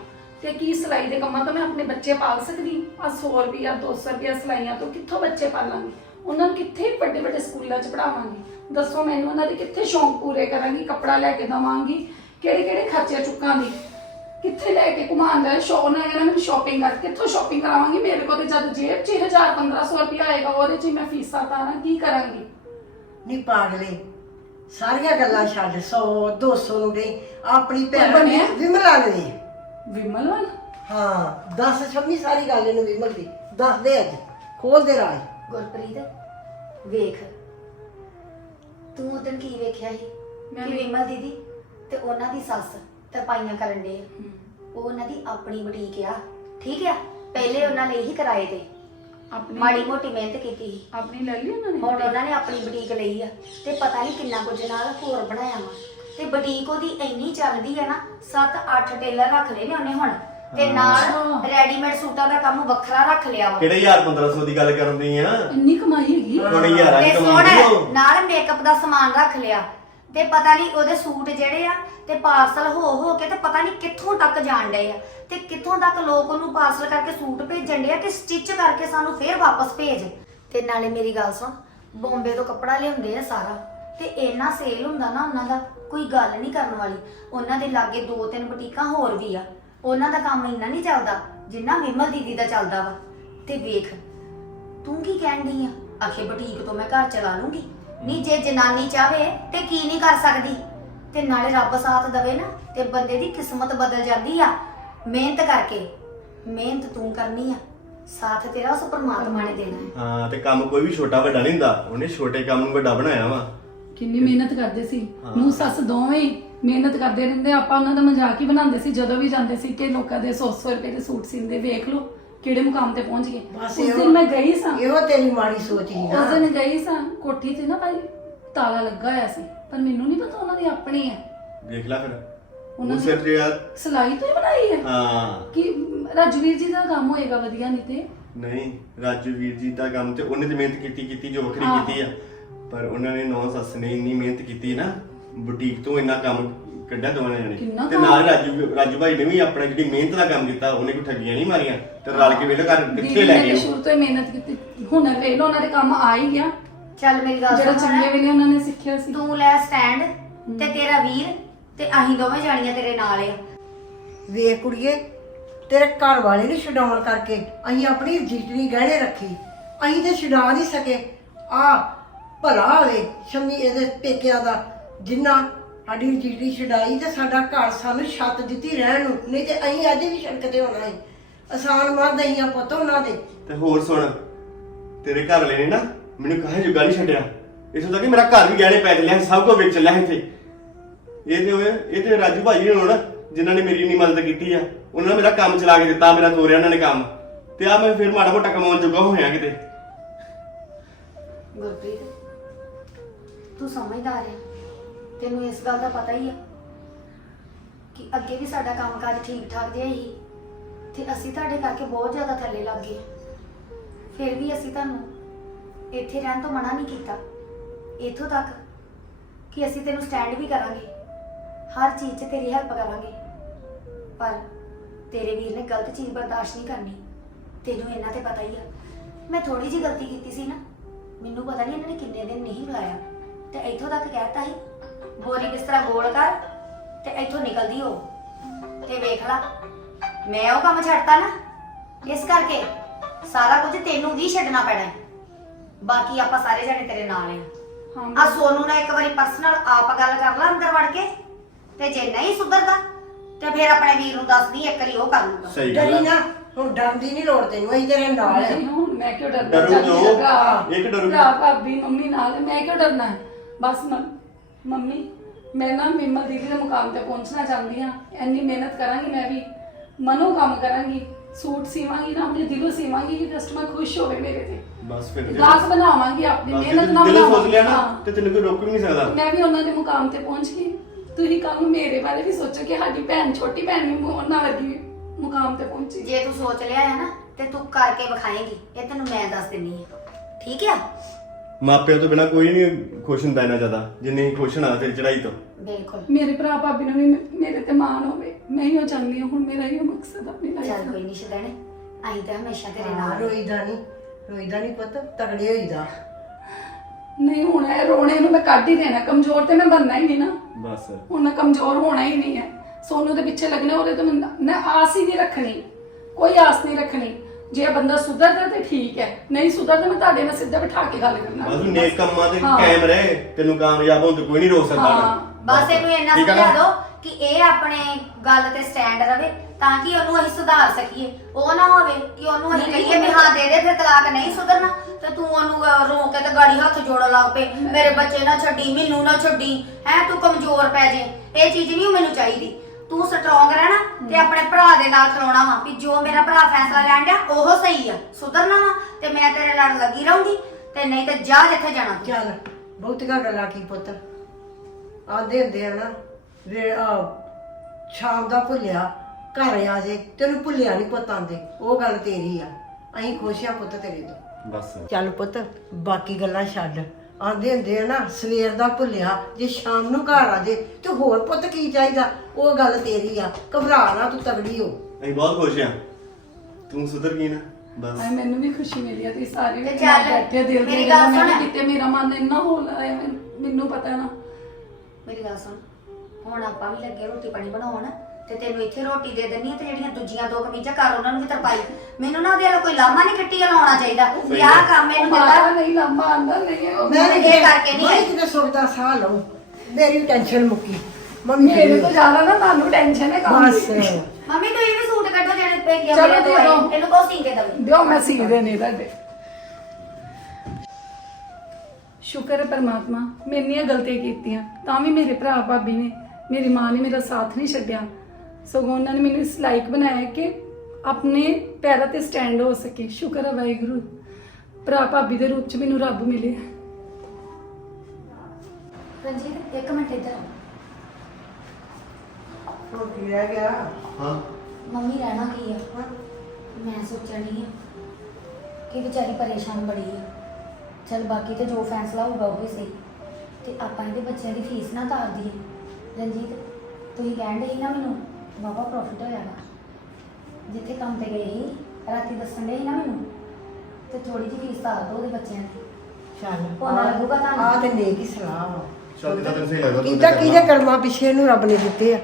ਤੇ ਕੀ ਸਿਲਾਈ ਦੇ ਕੰਮਾਂ ਤੋਂ ਮੈਂ ਆਪਣੇ ਬੱਚੇ ਪਾਲ ਸਕਦੀ? ਆ 100 ਰੁਪਿਆ 200 ਰੁਪਿਆ ਸਿਲਾਈਆਂ ਤੋਂ ਕਿੱਥੋਂ ਬੱਚੇ ਪਾਲਾਂਗੀ? ਉਹਨਾਂ ਨੂੰ ਕਿੱਥੇ ਵੱਡੇ ਵੱਡੇ ਸਕੂਲਾਂ 'ਚ ਪੜਾਵਾਂਗੀ ਦੱਸੋ ਮੈਨੂੰ ਉਹਨਾਂ ਦੇ ਕਿੱਥੇ ਸ਼ੌਂਕ ਪੂਰੇ ਕਰਾਂਗੀ ਕੱਪੜਾ ਲੈ ਕੇ ਦਵਾਂਗੀ ਕਿਹੜੇ ਕਿਹੜੇ ਖਰਚੇ ਚੁੱਕਾਂਗੀ? ਕਿੱਥੇ ਲੈ ਕੇ ਘੁਮਾਉਣ ਦਾ ਸ਼ੌਕ ਨਾ ਹੈਗਾ ਨਾ ਸ਼ਾਪਿੰਗ ਕਰ ਕਿੱਥੋਂ ਸ਼ਾਪਿੰਗ ਕਰਾਵਾਂਗੀ? ਮੇਰੇ ਕੋਲ ਤੇ ਜਦ ਜੇਬ 'ਚ 1000 1500 ਰੁਪਿਆ ਆਏਗਾ ਉਹਦੇ 'ਚ ਹੀ ਮੈਂ ਫੀਸਾਂ ਤਾਰਾਂ ਕੀ ਕਰਾਂਗੀ? ਨਹੀਂ ਪਾਗਲੇ ਸਾਰੀਆਂ ਗੱਲਾਂ ਛੱਡ 100 200 ਨੂੰ ਗਈ ਆਪਣੀ ਪਰ ਭੈਣ ਬਣਿਆ? ਵਿਮਲਾ ਨੂੰ ਦੇ ਵਿਮਲ ਵਾਲ? ਹਾਂ ਦੱਸ ਛੰਮੀ ਸਾਰੀ ਗੱਲ ਇਹਨੂੰ ਵਿਮਲ ਦੀ। ਦੱਸ ਦੇ ਅੱਜ ਖੋਲ ਦੇ ਰਾਜ। ਗੁਰਪ੍ਰੀਤ ਵੇਖ। ਤੂੰ ਉਦੋਂ ਕੀ ਵੇਖਿਆ ਸੀ? ਮੈਂ ਕਿ ਵਿਮਲ ਦੀਦੀ ਤੇ ਉਹਨਾਂ ਦੀ ਸੱਸ ਤਰਪਾਈਆਂ ਕਰਨ ਦੇ ਉਹ ਉਹਨਾਂ ਦੀ ਆਪਣੀ ਬੁਟੀਕ ਆ। ਠੀਕ ਆ? ਪਹਿਲੇ ਉਹਨਾਂ ਲਈ ਹੀ ਕਿਰਾਏ ਤੇ। ਆਪਣੀ ਮਾੜੀ ਮੋਟੀ ਮਿਹਨਤ ਕੀਤੀ ਸੀ। ਆਪਣੀ ਲੈ ਲਈ ਉਹਨਾਂ ਨੇ? ਹੁਣ ਉਹਨਾਂ ਨੇ ਆਪਣੀ ਬੁਟੀਕ ਲਈ ਆ। ਤੇ ਪਤਾ ਨਹੀਂ ਕਿੰਨਾ ਕੁਝ ਨਾਲ ਹੋਰ ਬਣਾਇਆ ਵਾ। ਤੇ ਬੁਟੀਕ ਉਹਦੀ ਇੰਨੀ ਚੱਲਦੀ ਆ ਨਾ 7-8 ਟੇਲਰ ਰੱਖ ਲਏ ਨੇ ਉਹਨੇ ਹੁਣ। ਤੇ ਨਾਲ। ਰੈਡੀਮੇਡ ਸੂਟਾਂ ਦਾ ਕੰਮ ਵੱਖਰਾ ਰੱਖ ਲਿਆ ਵਾ। ਕਿਹੜੇ 1000 1500 ਦੀ ਗੱਲ ਕਰਨ ਦੀ ਆ? ਇੰਨੀ ਕਮਾਈ ਹੈਗੀ ਹੁਣ ਯਾਰਾਂ ਦੀ ਕਮਾਉਂਦੀ ਨਾਲ ਮੇਕਅਪ ਦਾ ਸਮਾਨ ਰੱਖ ਲਿਆ। ਤੇ ਪਤਾ ਨਹੀਂ ਉਹਦੇ ਸੂਟ ਜਿਹੜੇ ਆ ਤੇ ਪਾਰਸਲ ਹੋ ਹੋ ਕੇ ਤੇ ਪਤਾ ਨਹੀਂ ਕਿੱਥੋਂ ਤੱਕ ਜਾਣ ਡਏ ਆ। ਤੇ ਕਿੱਥੋਂ ਤੱਕ ਲੋਕ ਉਹਨੂੰ ਪਾਰਸਲ ਕਰਕੇ ਸੂਟ ਭੇਜਣ ਡਏ ਆ ਤੇ ਸਟਿਚ ਕਰਕੇ ਸਾਨੂੰ ਫੇਰ ਵਾਪਸ ਭੇਜ। ਤੇ ਨਾਲੇ ਮੇਰੀ ਗੱਲ ਸੁਣ ਬੰਬੇ ਤੋਂ ਕੱਪੜਾ ਲਿਆਉਂਦੇ ਆ ਸਾਰਾ। ਤੇ ਇੰਨਾ ਸੇਲ ਹੁੰਦਾ ਨਾ ਉਹਨਾਂ ਦਾ ਕੋਈ ਗੱਲ ਨਹੀਂ ਕਰਨ ਵਾਲੀ। ਉਹਨਾਂ ਦੇ ਲਾਗੇ ਦੋ ਤਿੰਨ ਬੁਟੀਕਾਂ ਹੋਰ ਵੀ ਆ। ਉਹਨਾਂ ਦਾ ਕੰਮ ਇੰਨਾ ਨਹੀਂ ਚੱਲਦਾ ਜਿੰਨਾ ਵਿਮਲ ਦੀਦੀ ਦਾ ਚੱਲਦਾ ਵਾ। ਤੇ ਵੇਖ ਤੂੰ ਕੀ ਕਹਿਣ ਡਈ ਆ? ਆਖੇ ਬੁਟੀਕ ਤੋਂ ਮੈਂ ਘਰ ਚਲਾ ਲੂੰਗੀ। ਨਹੀਂ ਜੇ ਜਨਾਨੀ ਚਾਵੇ ਤੇ ਕੀ ਨਹੀਂ ਕਰ ਸਕਦੀ? ਤੇ ਨਾਲੇ ਰੱਬ ਸਾਥ ਦਵੇ ਨਾ ਤੇ ਬੰਦੇ ਦੀ ਕਿਸਮਤ ਬਦਲ ਜਾਂਦੀ ਆ। ਮਿਹਨਤ ਕਰਕੇ ਮਿਹਨਤ ਤੂੰ ਕਰਨੀ ਆ। ਸਾਥ ਤੇਰਾ ਉਸ ਪਰਮਾਤਮਾ ਨੇ ਦੇਣਾ। ਹੈ ਹਾਂ ਤੇ ਕੰਮ ਕੋਈ ਵੀ ਛੋਟਾ ਵੱਡਾ ਨਹੀਂ ਹੁੰਦਾ। ਉਹਨੇ ਛੋਟੇ ਕੰਮ ਨੂੰ ਵੱਡਾ ਬਣਾਇਆ ਵਾ। ਕਿੰਨੀ ਮਿਹਨਤ ਕਰਦੇ ਸੀ। ਹਾਂ। ਨੂੰ ਸੱਸ ਦੋਵੇਂ ਹੀ ਮਿਹਨਤ ਕਰਦੇ ਰਹਿੰਦੇ ਆਪਾਂ ਉਹਨਾਂ ਦਾ ਮਜ਼ਾਕ ਹੀ ਬਣਾਉਂਦੇ ਸੀ ਜਦੋਂ ਵੀ ਜਾਂਦੇ ਸੀ ਕਿ ਲੋਕਾਂ ਦੇ 100 ਰੁਪਏ ਦੇ ਸੂਟ ਸਿੰਦੇ ਵੇਖ ਲਓ ਕਿਹੜੇ ਮੁਕਾਮ ਤੇ ਪਹੁੰਚ ਗਏ। ਬਸ ਉਸ ਇਹੋ- ਦਿਨ ਮੈਂ ਗਈ ਸਾਂ। ਇਹੋ ਤੇਰੀ ਮਾੜੀ ਸੋਚ ਹੀ ਨਾ ਉਸ ਦਿਨ ਗਈ ਸਾਂ ਕੋਠੀ ਤੇ ਨਾ ਭਾਈ ਤਾਲਾ ਲੱਗਾ ਹੋਇਆ ਸੀ ਪਰ ਮੈਨੂੰ ਨਹੀਂ ਪਤਾ ਉਹਨਾਂ ਦੀ ਆਪਣੀ ਹੈ ਦੇਖ ਲੈ ਫਿਰ। ਉਹਨਾਂ ਉਹ ਦੀ- ਸਿਰ ਜਿਹੜਾ ਸਿਲਾਈ ਤੋਂ ਹੀ ਬਣਾਈ ਹੈ ਹਾਂ। ਕਿ ਰਾਜਵੀਰ ਜੀ ਦਾ ਕੰਮ ਹੋਏਗਾ ਵਧੀਆ ਨਹੀਂ ਤੇ? ਨਹੀਂ ਰਾਜੂ ਵੀਰ ਜੀ ਦਾ ਕੰਮ ਤੇ ਉਹਨੇ ਤੇ ਮਿਹਨਤ ਕੀਤੀ ਕੀਤੀ ਜੋ ਵੱਖਰੀ ਹਾਂ। ਕੀਤੀ ਆ। ਪਰ ਉਹਨਾਂ ਨੇ ਨੌ ਸੱਸ ਨੇ ਇੰਨੀ ਮਿਹਨਤ ਕੀਤੀ ਨਾ ਬੁਟੀਕ ਤੋਂ ਇੰਨਾ ਕੰਮ ਕੱਢਿਆ ਦੋਵਾਂ ਨੇ। ਕਿੰਨਾ ਤੇ? ਨਾਲ ਰਾਜੂ ਰਾਜੂ ਭਾਈ ਨੇ ਵੀ ਆਪਣਾ ਜਿਹੜੀ ਮਿਹਨਤ ਦਾ ਕੰਮ ਕੀਤਾ ਉਹਨੇ ਕੋਈ ਠੱਗੀਆਂ ਨਹੀਂ ਮਾਰੀਆਂ। ਤੇ ਰਲ ਕੇ ਵੇਲੇ ਘਰ ਕਿੱਥੇ ਲੈ ਗਏ ਉਹ? ਸ਼ੁਰੂ ਤੋਂ ਹੀ ਮਿਹਨਤ ਕੀਤੀ। ਵੇਖ ਲਓ ਉਹਨਾਂ ਦੇ ਕੰਮ ਆ ਹੀ ਗਿਆ। ਚੱਲ ਮੇਰੀ ਗੱਲ ਜਿਹੜਾ ਸੁਣ। ਚੰਗੇ ਹੁਣ। ਵੇਲੇ ਉਹਨਾਂ ਨੇ ਸਿੱਖਿਆ ਸੀ। ਤੂੰ ਲੈ ਸਟੈਂਡ ਤੇ ਤੇਰਾ ਵੀਰ ਤੇ ਅਸੀਂ ਦੋਵੇਂ ਜਾਣੀਆਂ ਤੇਰੇ ਨਾਲ ਆ। ਵੇਖ ਕੁੜੀਏ ਤੇਰੇ ਘਰ ਵਾਲੇ ਨੂੰ ਛਡਾਉਣ ਕਰਕੇ ਅਸੀਂ ਆਪਣੀ ਰਜਿਸਟਰੀ ਗਹਿਣੇ ਰੱਖੀ। ਅਸੀਂ ਤੇ ਛਡਾ ਨਹੀਂ ਸਕੇ। ਆ ਭਲਾ ਹੋਵੇ ਸ਼ਮੀ ਇਹਦੇ ਪੇਕਿਆਂ ਦਾ ਜਿੰਨਾ ਸਾਡੀ ਰਜਿਸਟਰੀ ਛਡਾਈ ਤੇ ਸਾਡਾ ਘਰ ਸਾਨੂੰ ਛੱਤ ਦਿੱਤੀ ਰਹਿਣ ਨੂੰ ਨਹੀਂ ਤੇ ਅਸੀਂ ਅੱਜ ਵੀ ਸੜਕ ਤੇ ਹੋਣਾ ਹੈ ਆਸਾਨ ਮੰਦ ਅਸੀਂ ਆ ਪੁੱਤ ਉਹਨਾਂ ਦੇ। ਤੇ ਹੋਰ ਸੁਣ ਤੇਰੇ ਘਰ ਵਾਲੇ ਨੇ ਨਾ ਮੈਨੂੰ ਕਹੇ ਜੁਗਾ ਨਹੀਂ ਛੱਡਿਆ। ਇਥੋਂ ਤੱਕ ਕਿ ਮੇਰਾ ਘਰ ਵੀ ਗਹਿਣੇ ਪੈ ਚੱਲਿਆ ਸਭ ਕੁਝ ਵੇਚ ਚੱਲਿਆ ਇੱਥੇ। ਇਹ ਤੇ ਹੋਏ ਇਹ ਤੇ ਰਾਜੂ ਭਾਈ ਨੇ ਹੋਣਾ ਜਿਨ੍ਹਾਂ ਨੇ ਮੇਰੀ ਇੰਨੀ ਮਦਦ ਕੀਤੀ ਆ ਉਹਨਾਂ ਨੇ ਮੇਰਾ ਕੰਮ ਚਲਾ ਕੇ ਦਿੱਤਾ ਮੇਰਾ ਤੋਰਿਆ ਉਹਨਾਂ ਨੇ ਕੰਮ। ਤੇ ਆ ਮੈਂ ਫਿਰ ਮਾੜਾ ਮੋਟਾ ਕਮਾਉਣ ਜੋਗਾ ਹੋਇਆ ਕਿਤੇ। ਗੁਰਪ੍ਰੀਤ ਤੂੰ ਸਮਝਦਾਰ ਹੈ ਤੈਨੂੰ ਇਸ ਗੱਲ ਦਾ ਪਤਾ ਹੀ ਆ ਕਿ ਅੱਗੇ ਵੀ ਸਾਡਾ ਕੰਮਕਾਜ ਠੀਕ ਠਾਕ ਜਿਹਾ ਹੀ ਤੇ ਅਸੀਂ ਤੁਹਾਡੇ ਕਰਕੇ ਬਹੁਤ ਜ਼ਿਆਦਾ ਥੱਲੇ ਲੱਗ ਗਏ। ਫਿਰ ਵੀ ਅਸੀਂ ਤੁਹਾਨੂੰ ਇੱਥੇ ਰਹਿਣ ਤੋਂ ਮਨਾ ਨਹੀਂ ਕੀਤਾ। ਇੱਥੋਂ ਤੱਕ ਕਿ ਅਸੀਂ ਤੈਨੂੰ ਸਟੈਂਡ ਵੀ ਕਰਾਂਗੇ। ਹਰ ਚੀਜ਼ 'ਚ ਤੇਰੀ ਹੈਲਪ ਕਰਾਂਗੇ। ਪਰ ਤੇਰੇ ਵੀਰ ਨੇ ਗਲਤ ਚੀਜ਼ ਬਰਦਾਸ਼ਤ ਨਹੀਂ ਕਰਨੀ। ਤੈਨੂੰ ਇਹਨਾਂ ਤੇ ਪਤਾ ਹੀ ਆ। ਮੈਂ ਥੋੜੀ ਜਿਹੀ ਗਲਤੀ ਕੀਤੀ ਸੀ ਨਾ। ਮੈਨੂੰ ਪਤਾ ਨਹੀਂ ਇਹਨਾਂ ਨੇ ਕਿੰਨੇ ਦਿਨ ਨਹੀਂ ਬੁਲਾਇਆ। ਤੇ ਇੱਥੋਂ ਤੱਕ ਕਹਿਤਾ ਸੀ ਬੋਰੀ ਬਿਸਤਰਾ ਗੋਲ ਕਰ ਤੇ ਇੱਥੋਂ ਨਿਕਲਦੀ ਹੋ ਤੇ ਵੇਖ ਲਾ ਮੈਂ ਉਹ ਕੰਮ ਛੱਡਤਾ ਨਾ ਇਸ ਕਰਕੇ ਸਾਰਾ ਕੁਝ ਤੈਨੂੰ ਵੀ ਛੱਡਣਾ ਪੈਣਾ ਹੈ। ਬਾਕੀ ਆਪਾਂ ਸਾਰੇ ਜਣੇ ਤੇਰੇ ਨਾਲ ਆ ਹਾਂ ਆ ਸੋਨੂ ਨਾਲ ਇੱਕ ਵਾਰੀ ਪਰਸਨਲ ਆਪ ਗੱਲ ਕਰ ਲੈ ਅੰਦਰ ਵੜ ਕੇ ਤੇ ਜੇ ਨਹੀਂ ਸੁਧਰਦਾ ਤੇ ਫਿਰ ਆਪਣੇ ਵੀਰ ਨੂੰ ਦੱਸਦੀ ਇੱਕ ਵਾਰੀ ਉਹ ਕਰ ਲੂਗਾ ਸਹੀ ਗੱਲ ਡਰੀ ਆ। ਨਾ ਹੁਣ ਡਰਨ ਦੀ ਨਹੀਂ ਲੋੜ ਤੈਨੂੰ ਅਸੀਂ ਤੇਰੇ ਨਾਲ ਆ ਮੈਂ ਕਿਉਂ ਡਰਨਾ? ਡਰੂ ਚੱਲ ਜੋ, ਮੇਰਾ ਭਰਾ, ਇੱਕ ਡਰੂ। ਭਰਾ ਭਾਬੀ ਮੰਮੀ ਨਾਲ ਹੈ, ਮੈਂ ਕਿਉਂ ਡਰਨਾ? ਹੈ? ਬਸ ਮ- ਮੰਮੀ ਮੈਂ ਨਾ ਮਿੰਮਾ ਦੀਦੀ ਦੇ ਮੁਕਾਮ ਤੇ ਪਹੁੰਚਣਾ ਚਾਹੁੰਦੀ ਹਾਂ। ਇੰਨੀ ਮਿਹਨਤ ਕਰਾਂਗੀ ਮੈਂ ਵੀ। ਮਨੋਂ ਕੰਮ ਕਰਾਂਗੀ ਸੂਟ ਸੀਵਾਂਗੀ ਨਾ ਆਪਣੇ ਦਿਲੋਂ ਸੀਵਾਂਗੀ ਕਿ ਕਸਟਮਰ ਖੁਸ਼ ਹੋਵੇ ਮੇਰੇ ਤੇ। ਬਸ ਫਿਰ ਗਾਹਕ ਬਣਾਵਾਂਗੀ ਆਪਣੀ ਬਸ ਜੇ ਮਿਹਨਤ ਨਾਲ ਦਿਲੋਂ ਸੋਚ ਬਣਾਵਾਂਗੀ। ਲਿਆ ਨਾ ਹਾਂ। ਤੇ ਤੈਨੂੰ ਕੋਈ ਰੋਕ ਵੀ ਨਹੀਂ ਸਕਦਾ। ਮੈਂ ਵੀ ਉਹਨਾਂ ਦੇ ਮੁਕਾਮ ਤੇ ਪਹੁੰਚ ਗਈ। ਤੁਸੀਂ ਕੱਲ ਨੂੰ ਮੇਰੇ ਬਾਰੇ ਵੀ ਸੋਚੋ ਕਿ ਸਾਡੀ ਭੈਣ ਛੋਟੀ ਭੈਣ ਵੀ ਉਹਨਾਂ ਵਰਗੀ ਮੁਕਾਮ ਤੇ ਪਹੁੰਚੀ। ਜੇ ਤੂੰ ਸੋਚ ਲਿਆ ਹੈ ਨਾ ਤੇ ਤੂੰ ਕਰਕੇ ਵਿਖਾਏਂਗੀ। ਇਹ ਤੈਨੂੰ ਮੈਂ ਦੱਸ ਦਿੰਨੀ ਆ ਠੀਕ ਆ? ਮਾਪਿਆਂ ਤੋਂ ਬਿਨਾ ਕੋਈ ਨਹੀਂ ਖੁਸ਼ ਹੁੰਦਾ ਇਹਨਾਂ ਜ਼ਿਆਦਾ ਜਿੰਨੇ ਹੀ ਖੁਸ਼ ਹੋਣਾ ਫਿਰ ਚੜਾਈ ਤੋਂ। ਬਿਲਕੁਲ। ਮੇਰੇ ਭਰਾ ਭਾਬੀ ਨੂੰ ਵੀ ਮੇ- ਮੇਰੇ ਤੇ ਮਾਣ ਹੋਵੇ ਮੈਂ ਹੀ ਉਹ ਚਾਹੁੰਦੀ ਹਾਂ ਹੁਣ ਮੇਰਾ ਹੀ ਮਕਸਦ ਆ ਆਪਣੀ ਚੱਲ ਕੋਈ ਨਹੀਂ ਸ਼ਦਣੇ ਅਸੀਂ ਤਾਂ ਹਮੇਸ਼ਾ ਤੇਰੇ ਹਾਂ, ਨਾਲ। ਰੋਈਦਾ ਨਹੀਂ ਰੋਈਦਾ ਨਹੀਂ ਪੁੱਤ ਤਗੜੇ ਹੋਈਦਾ। ਨਹੀਂ ਹੁਣ ਇਹ ਰੋਣੇ ਨੂੰ ਮੈਂ ਕੱਢ ਹੀ ਦੇਣਾ ਕਮਜ਼ੋਰ ਤੇ ਮੈਂ ਬੰਨਾ ਹੀ ਨਹੀਂ ਨਾ। ਬਸ। ਹੁਣ ਮੈਂ ਕਮਜ਼ੋਰ ਹੋਣਾ ਹੀ ਨਹੀਂ ਹੈ। ਸੋਨੂੰ ਦੇ ਪਿੱਛੇ ਲੱਗਣਾ ਉਹਦੇ ਤੋਂ ਮੈਂ ਮੈਂ ਆਸ ਹੀ ਨਹੀਂ ਰੱਖਣੀ। ਕੋਈ ਆਸ ਨਹੀਂ ਰੱਖਣੀ। ਜੇ ਇਹ ਬੰਦਾ ਸੁਧਰਦਾ ਤੇ ਠੀਕ ਹੈ ਨਹੀਂ ਸੁਧਰਦਾ ਮੈਂ ਤੁਹਾਡੇ ਨਾਲ ਸਿੱਧਾ ਬਿਠਾ ਕੇ ਗੱਲ ਕਰਨਾ। ਬਸ ਨੇਕ ਕੰਮਾਂ ਤੇ ਹਾਂ। ਕਾਇਮ ਰਹੇ ਤੈਨੂੰ ਕਾਮਯਾਬ ਹੋਣ ਤੇ ਕੋਈ ਨਹੀਂ ਰੋਕ ਸਕਦਾ ਹਾਂ। ਬਸ ਇਹਨੂੰ ਇੰਨਾ ਠੀਕ ਆ ਨਾ? ਸਮਝਾ ਦਿਓ ਕਿ ਇਹ ਆਪਣੇ ਗੱਲ ਤੇ ਸਟੈਂਡ ਰਵੇ ਤਾਂ ਕਿ ਉਹਨੂੰ ਅਸੀਂ ਸੁਧਾਰ ਸਕੀਏ। ਉਹ ਨਾ ਹੋਵੇ ਕਿ ਉਹਨੂੰ ਅਸੀਂ ਨਹੀਂ, ਕਹੀਏ ਵੀ ਹਾਂ ਦੇ ਦੇ ਫਿਰ ਤਲਾਕ ਨਹੀਂ ਸੁਧਰਨਾ ਤੇ ਤੂੰ ਉਹਨੂੰ ਅਹ, ਰੋ ਕੇ ਤੇ ਗਾੜੀ ਹੱਥ ਜੋੜਨ ਲੱਗ ਪਏ। ਮੇਰੇ ਬੱਚੇ ਨਾ ਛੱਡੀ ਮੈਨੂੰ ਨਾ ਛੱਡੀ ਹੈ ਤੂੰ ਕਮਜ਼ੋਰ ਪੈ ਜੇ। ਇਹ ਚੀਜ਼ ਨਹੀਂ ਮੈਨੂੰ ਚਾਹੀਦੀ। ਤੂੰ ਸਟਰੋਂਗ ਰਹਿਣਾ ਤੇ ਆਪਣੇ ਭਰਾ ਦੇ ਨਾਲ ਖਲੋਣਾ ਵਾ ਵੀ ਜੋ ਮੇਰਾ ਭਰਾ ਫੈਸਲਾ ਲੈਣ ਡਿਆ ਉਹ ਸਹੀ ਆ ਸੁਧਰਨਾ ਵਾ ਤੇ ਮੈਂ ਤੇਰੇ ਨਾਲ ਲੱਗੀ ਰਹੂੰਗੀ ਤੇ ਨਹੀਂ ਤੇ ਜਾ ਜਿੱਥੇ ਜਾਣਾ। ਤੂੰ। ਚੱਲ ਬਹੁਤੀਆਂ ਗੱਲਾਂ ਕੀ ਪੁੱਤ? ਆਂਦੇ ਹੁੰਦੇ ਆ ਨਾ ਵੇ ਆ ਸ਼ਾਮ ਦਾ ਭੁੱਲਿਆ ਘਰ ਆ ਜੇ ਤੈਨੂੰ ਭੁੱਲਿਆ ਨਹੀਂ ਪੁੱਤ ਆਂਦੇ ਉਹ ਗੱਲ ਤੇਰੀ ਆ। ਅਸੀਂ ਖੁਸ਼ ਆ ਪੁੱਤ ਤੇਰੇ ਤੋਂ। ਬਸ। ਚੱਲ ਪੁੱਤ ਬਾਕੀ ਗੱਲਾਂ ਛੱਡ। ਆਂਦੇ ਹੁੰਦੇ ਆ ਨਾ ਸਵੇਰ ਦਾ ਭੁੱਲਿਆ ਜੇ ਸ਼ਾਮ ਨੂੰ ਘਰ ਆ ਜੇ ਤੇ ਹੋਰ ਪੁੱਤ ਕੀ ਚਾਹੀਦਾ? ਉਹ ਗੱਲ ਤੇਰੀ ਆ ਘਬਰਾ ਨਾ ਤੂੰ ਤਗੜੀ ਹੋ। ਅਸੀਂ ਬਹੁਤ ਖੁਸ਼ ਆ। ਤੂੰ ਸੁਧਰ ਗਈ ਨਾ ਬਸ। ਆਏ ਮੈਨੂੰ ਵੀ ਖੁਸ਼ੀ ਮਿਲੀ ਆ ਤੁਸੀਂ ਸਾਰੇ ਤੇ ਵੀ ਚੱਲ, ਬੈਠੇ ਦਿਲ ਮੇਰੀ ਦੇ ਗੱਲ ਮੈਂ ਸੁਣ। ਕਿਤੇ ਮੇਰਾ ਮਨ ਇੰਨਾ ਹੋ ਲਾਇਆ ਮੈਨੂੰ ਪਤਾ ਨਾ। ਮੇਰੀ ਗੱਲ ਸੁਣ। ਹੁਣ ਆਪਾਂ ਵੀ ਲੱਗੇ ਰੋਟੀ ਪਾਣੀ ਬਣਾਉਣ। ਤੇ ਤੈਨੂੰ ਇੱਥੇ ਰੋਟੀ ਦੇ ਦੇਣੀ ਤੇ ਜਿਹੜੀਆਂ ਦੂਜੀਆਂ ਦੋ ਕਮੀਜ਼ਾਂ ਕਰ ਉਹਨਾਂ ਨੂੰ ਵੀ ਤਰਪਾਈ। ਮੈਨੂੰ ਨਾ ਉਹਦੇ ਵੱਲ ਕੋਈ ਲਾਮਾ ਨਹੀਂ ਕੱਟੀ ਲਾਉਣਾ ਚਾਹੀਦਾ। ਵੀ ਆਹ ਕੰਮ ਇਹਨੂੰ ਦਿੱਤਾ ਨਹੀਂ ਲੰਮਾ ਆਂਦਾ ਨਹੀਂ ਉਹ ਮੈਂ ਇਹ ਕਰਕੇ ਨਹੀਂ ਮੈਂ। ਕਿਤੇ ਸੁਖਦਾ ਸਾਹ ਲਊ। ਮੇਰੀ ਟੈਨਸ਼ਨ ਮੁੱਕੀ। ਮੰਮੀ ਮੇਰੇ ਤੋਂ ਜ਼ਿਆਦਾ ਨਾ ਤੁਹਾਨੂੰ ਟੈਨਸ਼ਨ ਹੈ ਕੰਮ ਬਸ। ਦੀ ਮੰਮੀ ਤੁਸੀਂ ਵੀ ਸੂਟ ਕੱਢੋ ਜਿਹੜੇ ਪੇ ਗਿਆ ਚਲੋ ਦੇ ਤੋਂ ਦਿਓ। ਇਹਨੂੰ ਕੋ ਸੀ ਕੇ ਦਵੇ। ਦਿਓ ਮੈਂ ਸੀ ਦੇਣੇ ਤੁਹਾਡੇ। ਸ਼ੁਕਰ ਹੈ ਪਰਮਾਤਮਾ ਮੈਨੀਆਂ ਗਲਤੀਆਂ ਕੀਤੀਆਂ ਤਾਂ ਵੀ ਮੇਰੇ ਭਰਾ ਭਾਬੀ ਨੇ ਮੇਰੀ ਮਾਂ ਨੇ ਮੇਰਾ ਸਾਥ ਨਹੀਂ ਛੱਡਿਆ। ਸਗੋਂ ਉਹਨਾਂ ਨੇ ਮੈਨੂੰ ਇਸ ਲਾਇਕ ਬਣਾਇਆ ਕਿ ਆਪਣੇ ਪੈਰਾਂ ਤੇ ਸਟੈਂਡ ਹੋ ਸਕੇ। ਸ਼ੁਕਰ ਹੈ ਵਾਹਿਗੁਰੂ। ਭਰਾ ਭਾਬੀ ਦੇ ਰੂਪ ਚ ਮੈਨੂੰ ਰੱਬ ਮਿਲੇ। ਰਣਜੀਤ ਇੱਕ ਮਿੰਟ ਇੱਧਰ ਆ। ਰੋਟੀ ਰਹਿ ਗਿਆ? ਹਾਂ। ਮੰਮੀ ਰਹਿਣਾ ਕੀ ਆ? ਮੈਂ ਸੋਚਣ ਡਈ ਆ ਕਿ ਵਿਚਾਰੀ ਪਰੇਸ਼ਾਨ ਬੜੀ ਆ। ਚਲ ਬਾਕੀ ਤੇ ਜੋ ਫੈਸਲਾ ਹੋਊਗਾ ਉਹ ਹੀ ਸਹੀ। ਤੇ ਆਪਾਂ ਇਹਦੇ ਬੱਚਿਆਂ ਦੀ ਫੀਸ ਨਾ ਤਾਰ ਦਈਏ ਰਣਜੀਤ ਤੁਸੀਂ ਕਹਿਣ ਸੀ ਨਾ ਮੈਨੂੰ ਬਾਬਾ ਪ੍ਰੋਫਿਟ ਹੋਇਆ ਵਾ। ਜਿੱਥੇ ਕੰਮ ਤੇ ਗਏ ਸੀ ਰਾਤੀ ਦੱਸਣ ਸੀ ਨਾ ਮੈਨੂੰ ਤੇ ਥੋੜੀ ਜਿਹੀ ਫੀਸ ਤਾਰ ਦੋ ਉਹਦੇ ਬੱਚਿਆਂ ਦੀ। ਚੱਲ ਉਹਨਾਂ ਲੱਗੂਗਾ ਤੁਹਾਨੂੰ। ਆ ਤੇ ਨੇਕ ਹੀ ਸਲਾਹ ਵਾ। ਲੱਗਦਾ ਤੂੰ ਕਿਤਾ ਏਦਾਂ ਕਿਹਦੇ ਕਰ ਲਾ। ਕਰਮਾ ਪਿੱਛੇ ਨੂੰ ਰੱਬ ਨੇ ਦਿੱਤੇ ਆ?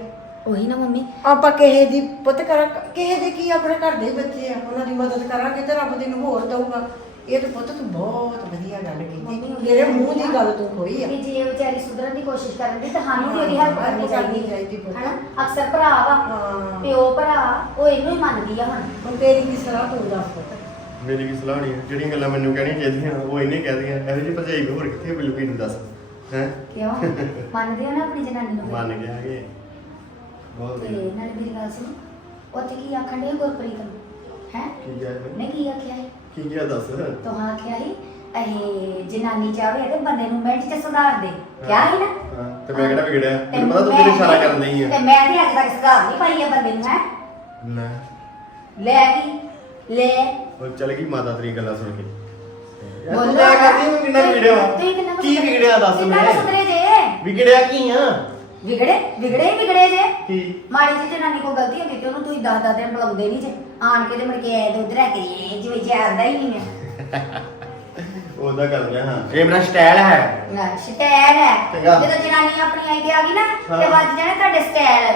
ਉਹੀ ਨਾ ਮੰਮੀ। ਆਪਾਂ ਕਿਸੇ ਦੀ ਪੁੱਤ ਕਰਾਂ ਕਿਸੇ ਦੇ ਕੀ ਆਪਣੇ ਘਰ ਦੇ ਹੀ ਬੱਚੇ ਆ ਉਹਨਾਂ ਦੀ ਮਦਦ ਕਰਾਂਗੇ ਤੇ ਰੱਬ ਹੋਰ ਦਊਗਾ। ਇਹ ਤੇ ਪੁੱਤ ਤੂੰ ਬਹੁਤ ਵਧੀਆ ਗੱਲ ਕੀਤੀ। ਮੇਰੇ ਮੂੰਹ ਦੀ ਆ ਗੱਲ ਤੂੰ ਖੋਈ ਆ। ਕਿ ਜੇ ਇਹ ਵਿਚਾਰੀ ਸੁਧਰਨ ਦੀ ਕੋਸ਼ਿਸ਼ ਕਰਨ ਦੀ ਤਾਂ ਸਾਨੂੰ ਵੀ ਉਹਦੀ ਹੈਲਪ ਹਾਂ, ਕਰਨੀ ਚਾਹੀਦੀ। ਚਾਹੀਦੀ ਹੈ ਪੁੱਤ। ਹਨਾ? ਅਕਸਰ ਭਰਾ ਵਾ। ਪਿਓ ਭਰਾ ਉਹ ਇਹਨੂੰ ਹੀ ਮੰਨਦੀ ਆ ਹੁਣ। ਹੁਣ ਤੇਰੀ ਕੀ ਸਲਾਹ ਤੂੰ ਦੱਸ ਪੁੱਤ। ਮੇਰੀ ਕੀ ਸਲਾਹ ਨਹੀਂ ਜਿਹੜੀਆਂ ਗੱਲਾਂ ਮੈਨੂੰ ਕਹਿਣੀਆਂ ਚਾਹੀਦੀਆਂ ਉਹ ਇਹਨੇ ਕਹਿ ਇਹੋ ਜਿਹੀ ਭਜਾਈ ਹੋਰ ਕਿੱਥੇ ਮਿਲੂਗੀ ਨੂੰ ਦੱਸ। ਹੈ? ਕਿਉਂ? ਮੰਨਦੇ ਹੋ ਨਾ ਆਪਣੀ ਜਨਾਨੀ ਨੂੰ। ਮੰਨ ਗਿਆ ਕਿ ਬਹੁਤ ਤੇ। ਨਾਲ ਮੇਰੀ ਗੱਲ ਸੁਣ। ਉੱਥੇ ਕੀ ਆਖਣ ਦੇ ਗੁਰਪ੍ਰੀਤ ਨੂੰ? ਹੈ? ਕੀ ਗਿਆ ਇਹ? ਨੇ ਕੀ ਆਖਿਆ ਹੈ ਕੀ ਗਿਆ ਦੱਸ? ਤੁਹਾਂ ਆਖਿਆ ਸੀ ਇਹ ਜਨਾਨੀ ਚਾਵੇ ਤੇ ਬੰਦੇ ਨੂੰ ਮਿੰਟ ਚ ਸੁਧਾਰ ਦੇ। ਕਿਹਾ ਸੀ ਨਾ? ਹਾਂ, ਤੇ ਮੈਂ ਕਿਹੜਾ ਵਿਗੜਿਆ? ਤੇ ਮੈਨੂੰ ਪਤਾ ਤੂੰ ਮੈਂ- ਮੇਰੇ ਇਸ਼ਾਰਾ ਕਰਨ ਨਹੀਂ ਤੇ ਹੈ ਮੈਂ ਤੇ ਅੱਜ ਤੱਕ ਸੁਧਾਰ ਨਹੀਂ ਪਾਈ ਹੈ ਬੰਦੇ ਨੂੰ ਹੈ? ਲੈ। ਲੈ ਕੀ? ਲੈ। ਉਹ ਚੱਲ ਗਈ ਮਾਤਾ ਤੇਰੀ ਗੱਲਾਂ ਸੁਣ ਕੇ। ਯਾਰ ਬੋਲੋ। ਤੂੰ ਮੈਂ ਮੈਂ ਕਿੰਨਾ ਵਿਗੜਿਆ। ਤੁਸੀਂ ਕਿੰਨਾ ਕੁ ਕੀ ਸੁਧਰੇ? ਵਿਗੜਿਆ ਦੱਸ ਕਿੰਨਾ ਕੁ ਜੇ? ਵਿਗੜਿਆ ਕੀ ਆ? ਵਿਗੜੇ ਵਿਗੜੇ ਹੀ ਵਿਗੜੇ ਜੇ। ਕੀ? ਮਾੜੀ ਜਿਹੀ ਜਨਾਨੀ ਕੋਲ ਗਲਤੀ ਹੁੰਦੀ ਤੇ ਉਹਨੂੰ ਤੁਸੀਂ ਦਸ ਦਸ ਦਿਨ ਬੁਲਾਉਂਦੇ ਨਹੀਂ ਜੇ। ਆਣ ਕੇ ਤੇ ਮੁੜ ਕੇ ਆਏ ਦੁੱਧ ਲੈ ਕੇ ਜਿਵੇਂ ਜਾਂਦਾ ਹੀ ਨਹੀਂ ਹੈ ਉਹਦਾ ਗੱਲ ਗਿਆ ਹਾਂ। ਇਹ ਮੇਰਾ ਸਟਾਈਲ ਹੈ। ਨਾ ਸਟੈਲ ਹੈ। ਚੰਗਾ। ਜਦੋਂ ਜਨਾਨੀ ਆਪਣੀ ਆਈ ਤੇ ਆ ਗਈ ਨਾ ਤੇ ਹਾਂ। ਵੱਜ ਜਾਣੇ ਤੁਹਾਡੇ ਸਟੈਲ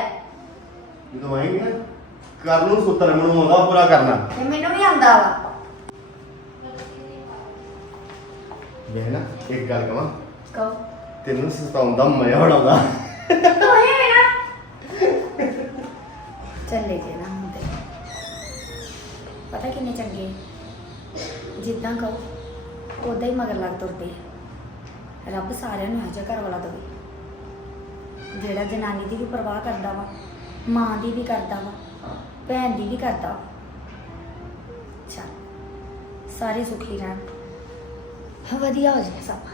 ਜਦੋਂ ਆਏਂਗੇ ਨਾ ਕਰ ਨੂੰ ਸੁੱਤਰ ਮੈਨੂੰ ਆਉਂਦਾ ਪੂਰਾ ਕਰਨਾ। ਤੇ ਮੈਨੂੰ ਵੀ ਆਉਂਦਾ ਵਾ। ਮੈਂ ਨਾ ਇੱਕ ਗੱਲ ਕਹਾਂ ਕਹੋ। ਤੈਨੂੰ ਸਤਾਉਣ ਦਾ ਮਜ਼ਾ ਆਉਂਦਾ। ਤੂੰ ਹੀ ਚੱਲੇ ਜੇ ਨਾ ਹੁਣ ਪਤਾ ਕਿੰਨੇ ਚੰਗੇ ਜਿੱਦਾਂ ਕਹੋ ਉਦਾਂ ਹੀ ਮਗਰ ਲੱਗ ਤੁਰਦੇ ਰੱਬ ਸਾਰਿਆਂ ਨੂੰ ਇਹੋ ਜਿਹਾ ਘਰ ਵਾਲਾ ਦੇਵੇ ਜਿਹੜਾ ਜਨਾਨੀ ਦੀ ਵੀ ਪਰਵਾਹ ਕਰਦਾ ਵਾ ਮਾਂ ਦੀ ਵੀ ਕਰਦਾ ਵਾ ਭੈਣ ਦੀ ਵੀ ਕਰਦਾ ਵਾ ਚੱਲ ਸਾਰੇ ਸੁਖੀ ਰਹਿਣ। ਵਧੀਆ ਹੋ ਜਾਏ ਸਭ।